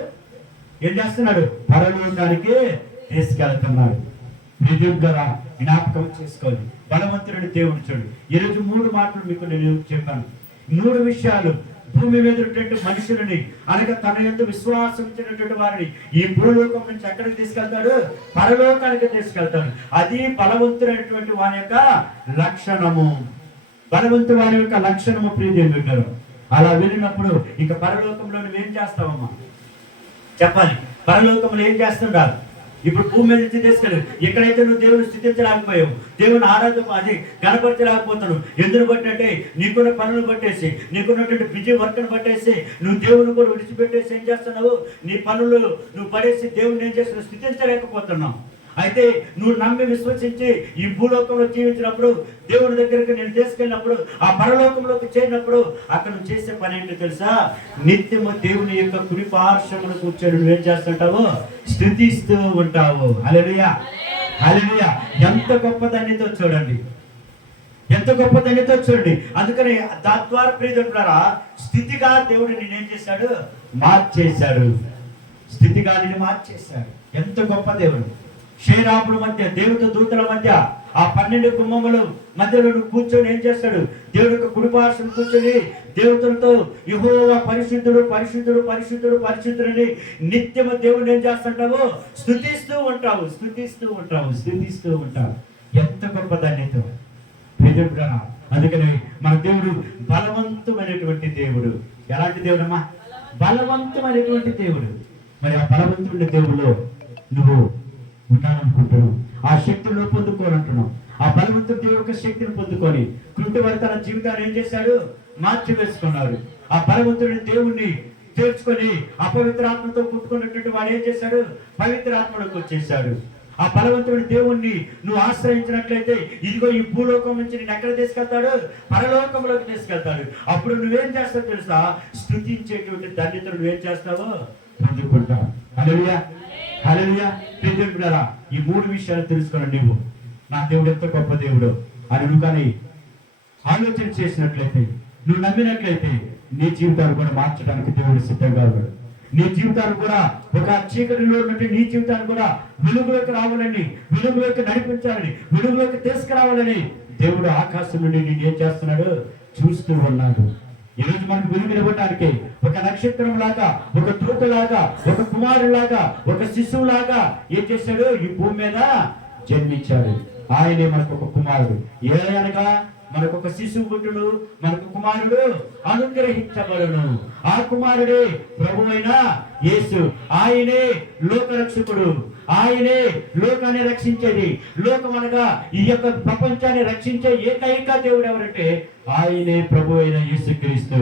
పరలోకానికి తీసుకెళ్తున్నాడు. నిజంగా జ్ఞాపకం చేసుకోవాలి. బలవంతుడి దేవుడు చూడు. ఈరోజు 3 మాటలు మీకు నేను చెప్పాను. 3 విషయాలు భూమి మీద ఉన్నటువంటి మనుషులని అనగా తన యందు విశ్వాసం ఉంచినటువంటి వారిని ఈ భూలోకం నుంచి ఎక్కడికి తీసుకెళ్తాడు? పరలోకానికి తీసుకెళ్తాడు. అది బలవంతుడైనటువంటి వారి యొక్క లక్షణము. బలవంతు వారి యొక్క లక్షణము ప్రియదేవుడు గారు. అలా వెళ్ళినప్పుడు ఇక పరలోకంలో నువ్వేం చేస్తావమ్మా? చెప్పాలి. పరలోకంలో ఏం చేస్తుంటారు? ఇప్పుడు భూమి మీద నుంచి తీసుకెళ్ళి ఎక్కడైతే నువ్వు దేవుని స్థితించలేకపోయావు, దేవుని అది కనపరచలేకపోతాను, ఎందుకు బట్టి అంటే నీకున్న పనులు పట్టేసి, నీకున్నటువంటి బిజీ వర్క్ను పట్టేసి నువ్వు దేవుని కూడా విడిచిపెట్టేసి ఏం చేస్తున్నావు? నీ పనులు నువ్వు పడేసి దేవుని ఏం చేస్తున్నావు? స్థితించలేకపోతున్నావు. అయితే నువ్వు నమ్మి విశ్వసించి ఈ భూలోకంలో జీవించినప్పుడు దేవుని దగ్గరికి నేను తీసుకెళ్ళినప్పుడు ఆ పరలోకంలోకి చేరినప్పుడు అక్కడ నువ్వు చేసే పని ఏంటో తెలుసా? నిత్యము దేవుని యొక్క కుడి పార్శ్వమున కూర్చొని నువ్వేం చేస్తుంటావు? స్తుతిస్తూ ఉంటావు. హల్లెలూయా, హల్లెలూయా. ఎంత గొప్ప ధన్యతో చూడండి, ఎంత గొప్ప ధన్యతో చూడండి. అందుకని తద్వారా ప్రియదులారా స్థితిగా దేవుడు నేనేం చేశాడు? మార్చేశాడు. స్థితిగా నేను మార్చేశాడు. ఎంత గొప్ప దేవుడు. క్షేరాపుల మధ్య, దేవత దూతల మధ్య, ఆ 12 గుమ్మములు మధ్యలో కూర్చొని ఏం చేస్తాడు? దేవుడి యొక్క కుడిపార్శ్వం కూర్చొని దేవతలతో యెహోవా పరిశుద్ధుడు పరిశుద్ధుడు పరిశుద్ధుడు పరిశుద్ధుడని నిత్యము దేవుడిని ఏం చేస్తుంటావు? స్తుతిస్తూ ఉంటావు, స్తుతిస్తూ ఉంటావు, స్తుతిస్తూ ఉంటావు. ఎంత గొప్ప ధన్యత. అందుకని మన దేవుడు బలవంతమైనటువంటి దేవుడు. ఎలాంటి దేవుడు అమ్మా? బలవంతమైనటువంటి దేవుడు. మరి ఆ బలవంతుడి దేవుడు నువ్వు ఉండాలనుకుంటున్నావు, ఆ శక్తిని పొందుకోవాలంటున్నావు. ఆ బలవంతుడి దేవుడి యొక్క శక్తిని పొందుకొని కృతి వారి తన జీవితాన్ని ఏం చేశాడు? మార్చి వేసుకున్నాడు. ఆ బలవంతుడిని దేవుణ్ణి చేర్చుకొని అపవిత్రాత్మతో పుట్టుకున్నటువంటి వాడు ఏం చేశాడు? పవిత్రాత్మలోకి వచ్చేసాడు. ఆ బలవంతుడి దేవుణ్ణి నువ్వు ఆశ్రయించినట్లయితే ఇదిగో ఈ భూలోకం నుంచి నేను ఎక్కడ తీసుకెళ్తాడు? పరలోకంలోకి తీసుకెళ్తాడు. అప్పుడు నువ్వేం చేస్తావు తెలుసా? స్తుతించేటువంటి ధన్యతను నువ్వేం చేస్తావో పొందుకుంటావు. హల్లెలూయా, హల్లెలూయా. ప్రియదేవులారా ఈ 3 విషయాలు తెలుసుకోండి. నువ్వు నా దేవుడు ఎంత గొప్ప దేవుడు అని నువ్వు కానీ ఆలోచన చేసినట్లయితే, నువ్వు నమ్మినట్లయితే నీ జీవితాన్ని కూడా మార్చడానికి దేవుడు సిద్ధంగా ఉన్నాడు. నీ జీవితాన్ని కూడా ఒక చీకటిలో ఉన్నట్టు నీ జీవితాన్ని కూడా వెలుగులోకి రావాలని, వెలుగులోకి నడిపించాలని, వెలుగులోకి తీసుకురావాలని దేవుడు ఆకాశం నుండి నేను ఏం చేస్తున్నాడు? చూస్తూ ఉన్నాడు. ఈరోజు మనకు వెలుగులు ఇవ్వటానికి ఒక నక్షత్రం లాగా, ఒక దూతలాగా, ఒక కుమారులాగా, ఒక శిశువులాగా ఏం చేశాడు? ఈ భూమి మీద జన్మించాడు. ఆయనే మనకు ఒక కుమారుడు. ఏదనగా మనకు ఒక శిశువు పుట్టును, మనకు కుమారుడు అనుగ్రహించబడును. ఆ కుమారుడే ప్రభువైన యేసు. ఆయనే లోకరక్షకుడు. ఆయనే లోకాన్ని రక్షించేది. లోకం అనగా ఈ యొక్క ప్రపంచాన్ని రక్షించే ఏకైక దేవుడు ఎవరంటే ఆయనే ప్రభు అయిన యేసుక్రీస్తు.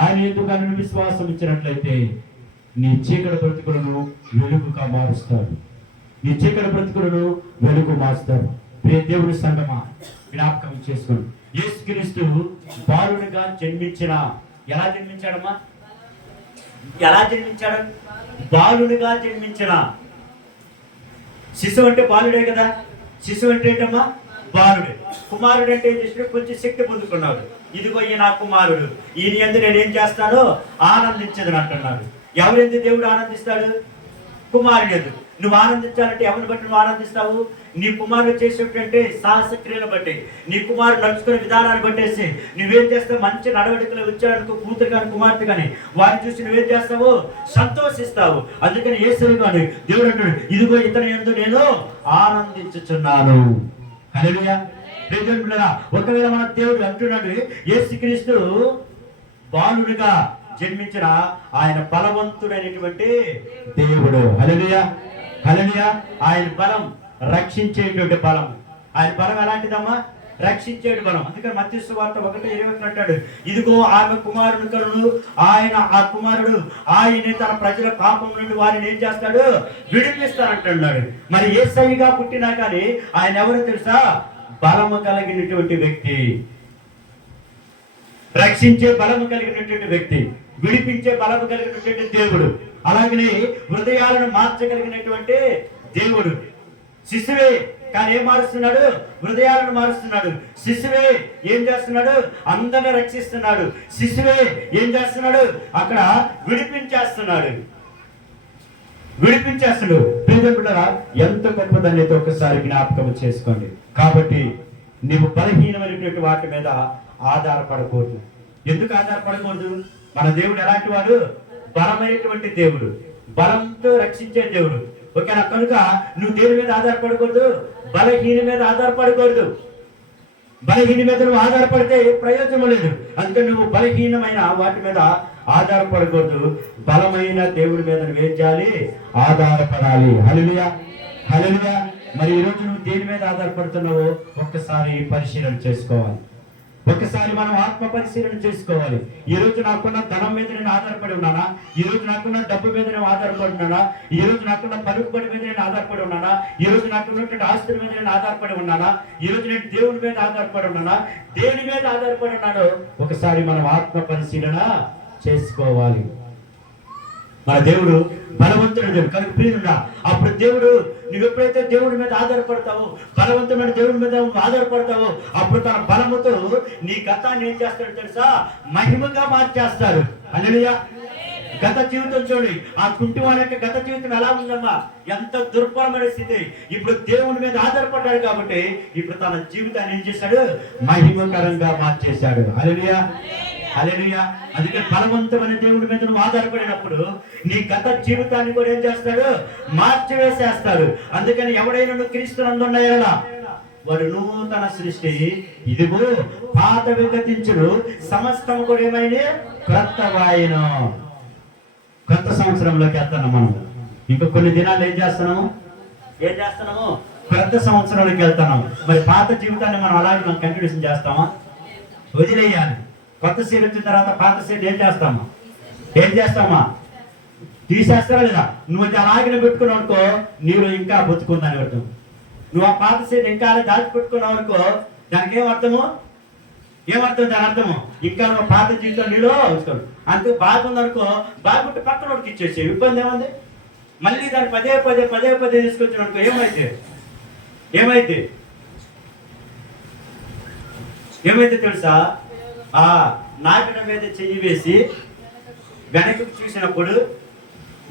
ఆయన ఎందుకు అని విశ్వాసం ఇచ్చినట్లయితే నీ చీకటి బ్రతుకులను వెలుగుగా మారుస్తాడు. నీ చీకటి బ్రతుకులను వెలుగు మారుస్తాడు. ప్రియ దేవుని సంగమా, జ్ఞాపకం చేసుకోండి. యేసుక్రీస్తు బాలునిగా జన్మించిన, ఎలా జన్మించాడమ్మా? ఎలా జన్మించాడు? బాలునిగా జన్మించిన. శిశువు అంటే బాలుడే కదా. శిశువు అంటే ఏంటమ్మా? బాలుడే. కుమారుడు అంటే కొంచెం శక్తి పొందుకున్నాడు. ఇదిగో ఈ నా కుమారుడు, ఈయన యందు నేను ఏం చేస్తానో ఆనందించదని అంటున్నాడు. ఎవరెందు దేవుడు ఆనందిస్తాడు? కుమారుడు ఎందు. నువ్వు ఆనందించాలంటే ఎవరిని బట్టి నువ్వు ఆనందిస్తావు? నీ కుమారుడు చేసేటంటే సాహసక్రియను బట్టి, నీ కుమారుడు నడుచుకునే విధానాన్ని బట్టేసి నువ్వేం చేస్తావు? మంచి నడవడికలు వచ్చాడనుకో, కూతురు కానీ కుమార్తె కానీ, వారిని చూసి నువ్వేం చేస్తావు? సంతోషిస్తావు. అందుకని యేసు కానీ దేవుడు అంటాడు, ఇదిగో ఇతని యందు నేను ఆనందించుచున్నాను. హల్లెలూయా. ఒకవేళ మన దేవుడు అంటున్నాడు, యేసుక్రీస్తు బాలుడిగా జన్మించిన ఆయన బలవంతుడైనటువంటి దేవుడు. హల్లెలూయా, హల్లెలూయా. ఆయన బలం రక్షించేటువంటి బలం. ఆయన బలం ఎలాంటిదమ్మా? రక్షించేటి బలం. అందుకని మత్తయి సువార్త 1:20 అంటాడు, ఇదిగో ఆమె కుమారుని కనును, ఆయన ఆ కుమారుడు ఆయనే తన ప్రజల పాపం నుండి వారిని ఏం చేస్తాడు? విడిపిస్తానంటున్నాడు. మరి యేసయ్యగా పుట్టినా కానీ ఆయన ఎవరో తెలుసా? బలము కలిగినటువంటి వ్యక్తి, రక్షించే బలము కలిగినటువంటి వ్యక్తి, విడిపించే బలము కలిగినటువంటి దేవుడు, అలాగనే హృదయాలను మార్చగలిగినటువంటి దేవుడు. శిశువే కానీ ఏం మారుస్తున్నాడు? హృదయాలను మారుస్తున్నాడు. శిశువే ఏం చేస్తున్నాడు? అందరిని రక్షిస్తున్నాడు. శిశువే ఏం చేస్తున్నాడు? అక్కడ విడిపించేస్తున్నాడు. ప్రియమిత్రులారా, ఎంత గొప్పదని ఒకసారి జ్ఞాపకం చేసుకోండి. కాబట్టి నీవు బలహీనమైనటువంటి వాటి మీద ఆధారపడకూడదు. ఎందుకు ఆధారపడకూడదు? మన దేవుడు ఎలాంటి వాడు? బలమైనటువంటి దేవుడు, బలంతో రక్షించే దేవుడు. ఓకేనా? కనుక నువ్వు దేని మీద ఆధారపడకూడదు? బలహీన మీద ఆధారపడకూడదు. బలహీన మీద నువ్వు ఆధారపడితే ప్రయోజనం లేదు. అందుకని నువ్వు బలహీనమైన వాటి మీద ఆధారపడకూడదు. బలమైన దేవుడి మీద నువ్వేం చేయాలి? ఆధారపడాలి. హల్లెలూయా, హల్లెలూయా. మరి ఈరోజు నువ్వు దేని మీద ఆధారపడుతున్నావో ఒక్కసారి పరిశీలన చేసుకోవాలి. ఒకసారి మనం ఆత్మ పరిశీలన చేసుకోవాలి. ఈ రోజు నాకున్న ధనం మీద నేను ఆధారపడి ఉన్నానా? ఈ రోజు నాకున్న డబ్బు మీద నేను ఆధారపడి ఉన్నానా? ఈ రోజు నాకున్న పలుకుబడి మీద నేను ఆధారపడి ఉన్నానా? ఈ రోజు నాకున్నటువంటి ఆస్తుల మీద నేను ఆధారపడి ఉన్నానా? ఈ రోజు నేను దేవుని మీద ఆధారపడి ఉన్నానా? దేని మీద ఆధారపడి ఉన్నానో ఒకసారి మనం ఆత్మ పరిశీలన చేసుకోవాలి. మన దేవుడు బలవంతుడు దేవుడు కనుక ప్రియుడా, అప్పుడు దేవుడు నువ్వు ఎప్పుడైతే దేవుడి మీద ఆధారపడతావో, బలవంతమైన దేవుడి మీద ఆధారపడతావో, అప్పుడు తన బలముతో నీ గతాన్ని ఏం చేస్తాడు తెలుసా? మహిమగా మార్చేస్తాడు. హల్లెలూయా. గత జీవితం చూడండి, ఆ కుంటివాని యొక్క గత జీవితం ఎలా ఉందమ్మా? ఎంత దుర్భరమైన స్థితి. ఇప్పుడు దేవుడి మీద ఆధారపడ్డాడు కాబట్టి ఇప్పుడు తన జీవితాన్ని ఏం చేశాడు? మహిమకరంగా మార్చేశాడు. హల్లెలూయా, హల్లెలూయా. అందుకే బలవంతమైన దేవుడి మీద నువ్వు ఆధారపడినప్పుడు నీ గత జీవితాన్ని కూడా ఏం చేస్తాడు? మార్చివేసేస్తాడు. అందుకని ఎవడైనా నువ్వు క్రీస్తునందు ఉన్నాయా వాడు నూతన సృష్టి, ఇదిగో పాత విగతించుడు, సమస్తం కూడా ఏమైనా క్రొత్తవాయను. కొత్త సంవత్సరంలోకి వెళ్తున్నాం మనం. ఇంకా కొన్ని దినాలు ఏం చేస్తున్నాము? కొత్త సంవత్సరంలోకి వెళ్తున్నాం. మరి పాత జీవితాన్ని మనం అలాగే మనం కంటిన్యూషన్ చేస్తామా? వదిలేయాలి. కొత్త సీడ్ వచ్చిన తర్వాత పాత సీడ్ ఏం చేస్తామా? తీసేస్తారా లేదా? నువ్వు అలాగే పెట్టుకున్నావు అనుకో, నీవు ఇంకా బతుకుందని అర్థం. నువ్వు ఆ పాత సీడ్ ఇంకా అలా దాచిపెట్టుకున్నావు అనుకో, దానికి ఏమర్థం? దాని అర్థము ఇంకా నువ్వు పాత జీవితం నీలో ఉంచుకోడు. అంతే బాగుందనుకో, బాగుంటే పక్కన ఒకటి ఇచ్చేసి ఇబ్బంది ఏముంది? మళ్ళీ దాన్ని పదే పదే తీసుకొచ్చిన అనుకో, ఏమైతే తెలుసా? ఆ నాటిన మీద చెయ్యి వేసి వెనక్కి చూసినప్పుడు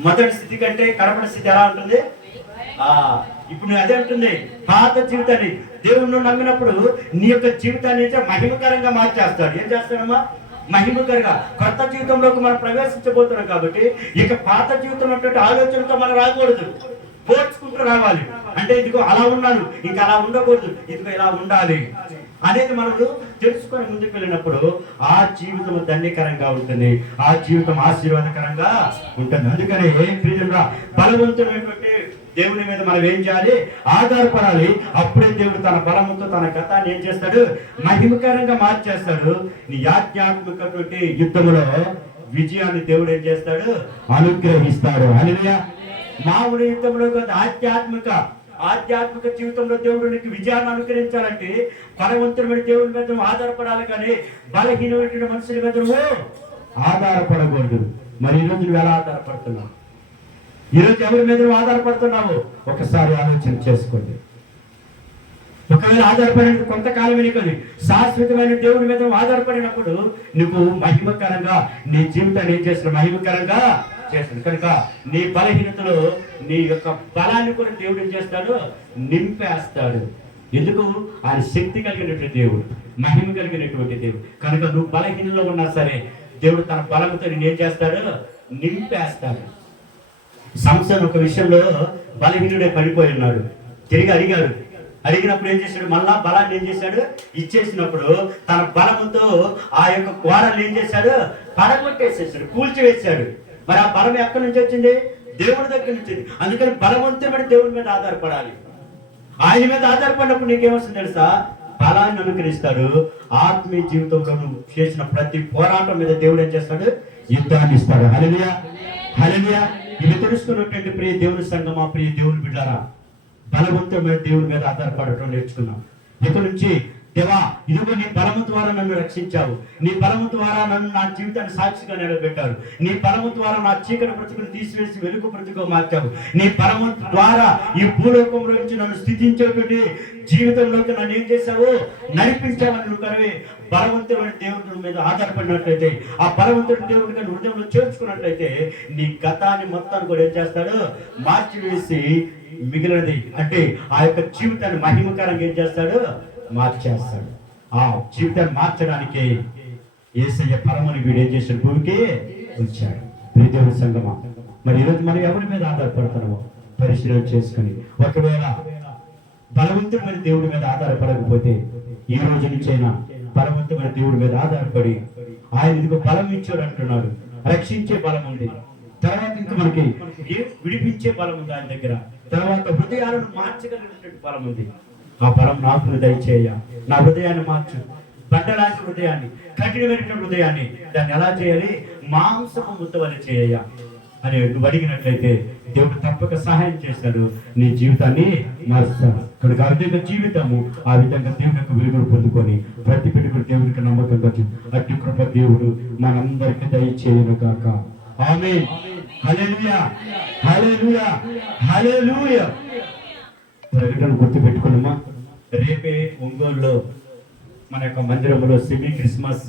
మొదటి స్థితి కంటే కడపడి స్థితి ఎలా ఉంటుంది? ఇప్పుడు అదే ఉంటుంది. పాత జీవితాన్ని దేవుణ్ణి నమ్మినప్పుడు నీ యొక్క జీవితాన్ని అయితే మహిమకరంగా మార్చేస్తాడు. ఏం చేస్తాడమ్మా? మహిమకరంగా కొత్త జీవితంలోకి మనం ప్రవేశించబోతున్నాం కాబట్టి ఇక పాత జీవితంలో ఆలోచనతో మనం రాకూడదు, పోల్చుకుంటూ రావాలి. అంటే ఇదిగో అలా ఉన్నాను, ఇంకా అలా ఉండకూడదు, ఇదిగో ఇలా ఉండాలి అనేది మనము తెలుసుకొని ముందుకు వెళ్ళినప్పుడు ఆ జీవితం ధన్యకరంగా ఉంటుంది, ఆ జీవితం ఆశీర్వాదకరంగా ఉంటుంది. అందుకని ఏం ప్రియులుగా బలవంతుడైనటువంటి దేవుని మీద మనం ఏం చేయాలి? ఆధారపడాలి. అప్పుడే దేవుడు తన బలముతో తన గతాన్ని ఏం చేస్తాడు? మహిమకరంగా మార్చేస్తాడు. నీ ఆధ్యాత్మికటువంటి యుద్ధములో విజయాన్ని దేవుడు ఏం చేస్తాడు? అనుగ్రహిస్తాడు. హల్లెలూయా. మామూలు యుద్ధంలో కాదు, ఆధ్యాత్మిక జీవితంలో దేవుడు నీకు విజయాన్ని అనుగ్రహించాలంటే బలవంతుడైన దేవుని మీద ఆధారపడాలి, కానీ బలహీనమైన మనుషుల మీద ఆధారపడకూడదు. మరి ఈరోజు నువ్వు ఎలా ఆధారపడుతున్నావు? ఈరోజు ఎవరి మీద ఆధారపడుతున్నావు? ఒకసారి ఆలోచన చేసుకోండి. ఒకవేళ ఆధారపడిన కొంతకాలమే కానీ శాశ్వతమైన దేవుని మీద ఆధారపడినప్పుడు నువ్వు మహిమకరంగా నీ జీవితాన్ని ఏం చేస్తున్నావు? మహిమకరంగా చేస్తాడు. కనుక నీ బలహీనతలో నీ యొక్క బలాన్ని కూడా దేవుడు ఏం చేస్తాడు? నింపేస్తాడు. ఎందుకు? ఆయన శక్తి కలిగినటువంటి దేవుడు, మహిమ కలిగినటువంటి దేవుడు. కనుక నువ్వు బలహీనలో ఉన్నా సరే దేవుడు తన బలంతో నేను ఏం చేస్తాడు? నింపేస్తాడు. సంసోను ఒక విషయంలో బలహీనుడే పడిపోయి ఉన్నాడు. తిరిగి అడిగినప్పుడు ఏం చేశాడు? మళ్ళా బలాన్ని ఏం చేశాడు? ఇచ్చేసినప్పుడు తన బలముతో ఆ యొక్క గోడలు ఏం చేశాడు? పడగొట్టేసేసాడు, కూల్చివేశాడు. మరి ఆ బలం ఎక్కడి నుంచి వచ్చింది? దేవుడి దగ్గర నుంచి. అందుకని బలవంతమైన దేవుడి మీద ఆధారపడాలి. ఆయన మీద ఆధారపడినప్పుడు నీకేమొస్తుంది తెలుసా? బలాన్ని అనుగ్రహిస్తాడు. ఆత్మీయ జీవితంలో నువ్వు చేసిన ప్రతి పోరాటం మీద దేవుడు ఏం చేస్తాడు? యుద్ధాన్ని ఇస్తాడు. హల్లెలూయా, హల్లెలూయా. ఇవి తెలుసుకున్నటువంటి ప్రియ దేవుని సంఘమా, ప్రియ దేవుని బిడ్డారా, బలవంతమైన దేవుని మీద ఆధారపడటం నేర్చుకున్నాం. ఇక నుంచి దేవా, ఇదిగో నీ బలము ద్వారా నన్ను రక్షించావు, నీ బలము ద్వారా నన్ను నా జీవితాన్ని సాక్షిగా నిలబెట్టారు, నీ బలము ద్వారా నా చీకటి బ్రతుకును తీసివేసి వెలుగు బ్రతుకుగా మార్చావు, నీ బలము ద్వారా ఈ భూలోకంలో నుంచి నన్ను స్థితించేటువంటి జీవితంలోకి నన్ను ఏం చేశావు? నడిపించావని నువ్వు కనుక బలవంతుడైన దేవుడి మీద ఆధారపడినట్లయితే, ఆ బలవంతుడి దేవుడిని హృదయంలో చేర్చుకున్నట్లయితే నీ గతాన్ని మొత్తాన్ని కూడా ఏం చేస్తాడు? మార్చివేసి మిగిలినది అంటే ఆ యొక్క జీవితాన్ని మహిమకరంగా ఏం చేస్తాడు? మార్చేస్తాడు. ఆ జీవితాన్ని మార్చడానికి యేసయ్య పరమని వీడు ఏం చేశాడు? భూమికి వచ్చాడు. ప్రియదేవుని సంగమా, మరి ఈరోజు మనం ఎవరి మీద ఆధారపడుతున్నామో పరిశీలన చేసుకుని, ఒకవేళ బలవంతుడైన దేవుడి మీద ఆధారపడకపోతే ఈ రోజు నుంచైనా బలవంతమైన దేవుడి మీద ఆధారపడి, ఆయన ఇదిగో బలం ఇచ్చాడు అంటున్నాడు. రక్షించే బలం ఉంది, తర్వాత ఇంకా మనకి విడిపించే బలం ఉంది ఆయన దగ్గర, తర్వాత హృదయాలను మార్చగలిగినటువంటి బలం ఉంది. ఆ బలం నాకు దయచేయ, నా హృదయాన్ని మార్చు. బండలాంటి హృదయాన్ని, కఠినమైన హృదయాన్ని దాన్ని ఎలా చేయాలి? మాంసపు ముద్ద వల్ల చేయ అని నువ్వు అడిగినట్లయితే దేవుడు తప్పక సహాయం చేస్తాడు, నీ జీవితాన్ని మారుస్తాడు. కనుక ఆ విధంగా జీవితము ఆ విధంగా దేవుని యొక్క వెలుగును పొందుకొని ప్రతి బిడ్డకు దేవునికి నమ్మకంగా అట్టి కృప దేవుడు మనందరికీ దయచేయను గాక. ఆమేన్. హల్లెలూయా, హల్లెలూయా, హల్లెలూయా. ప్రకటన గుర్తు పెట్టుకున్నామా? రేపే ఒంగోలులో మన యొక్క మందిరంలో సెమీ క్రిస్మస్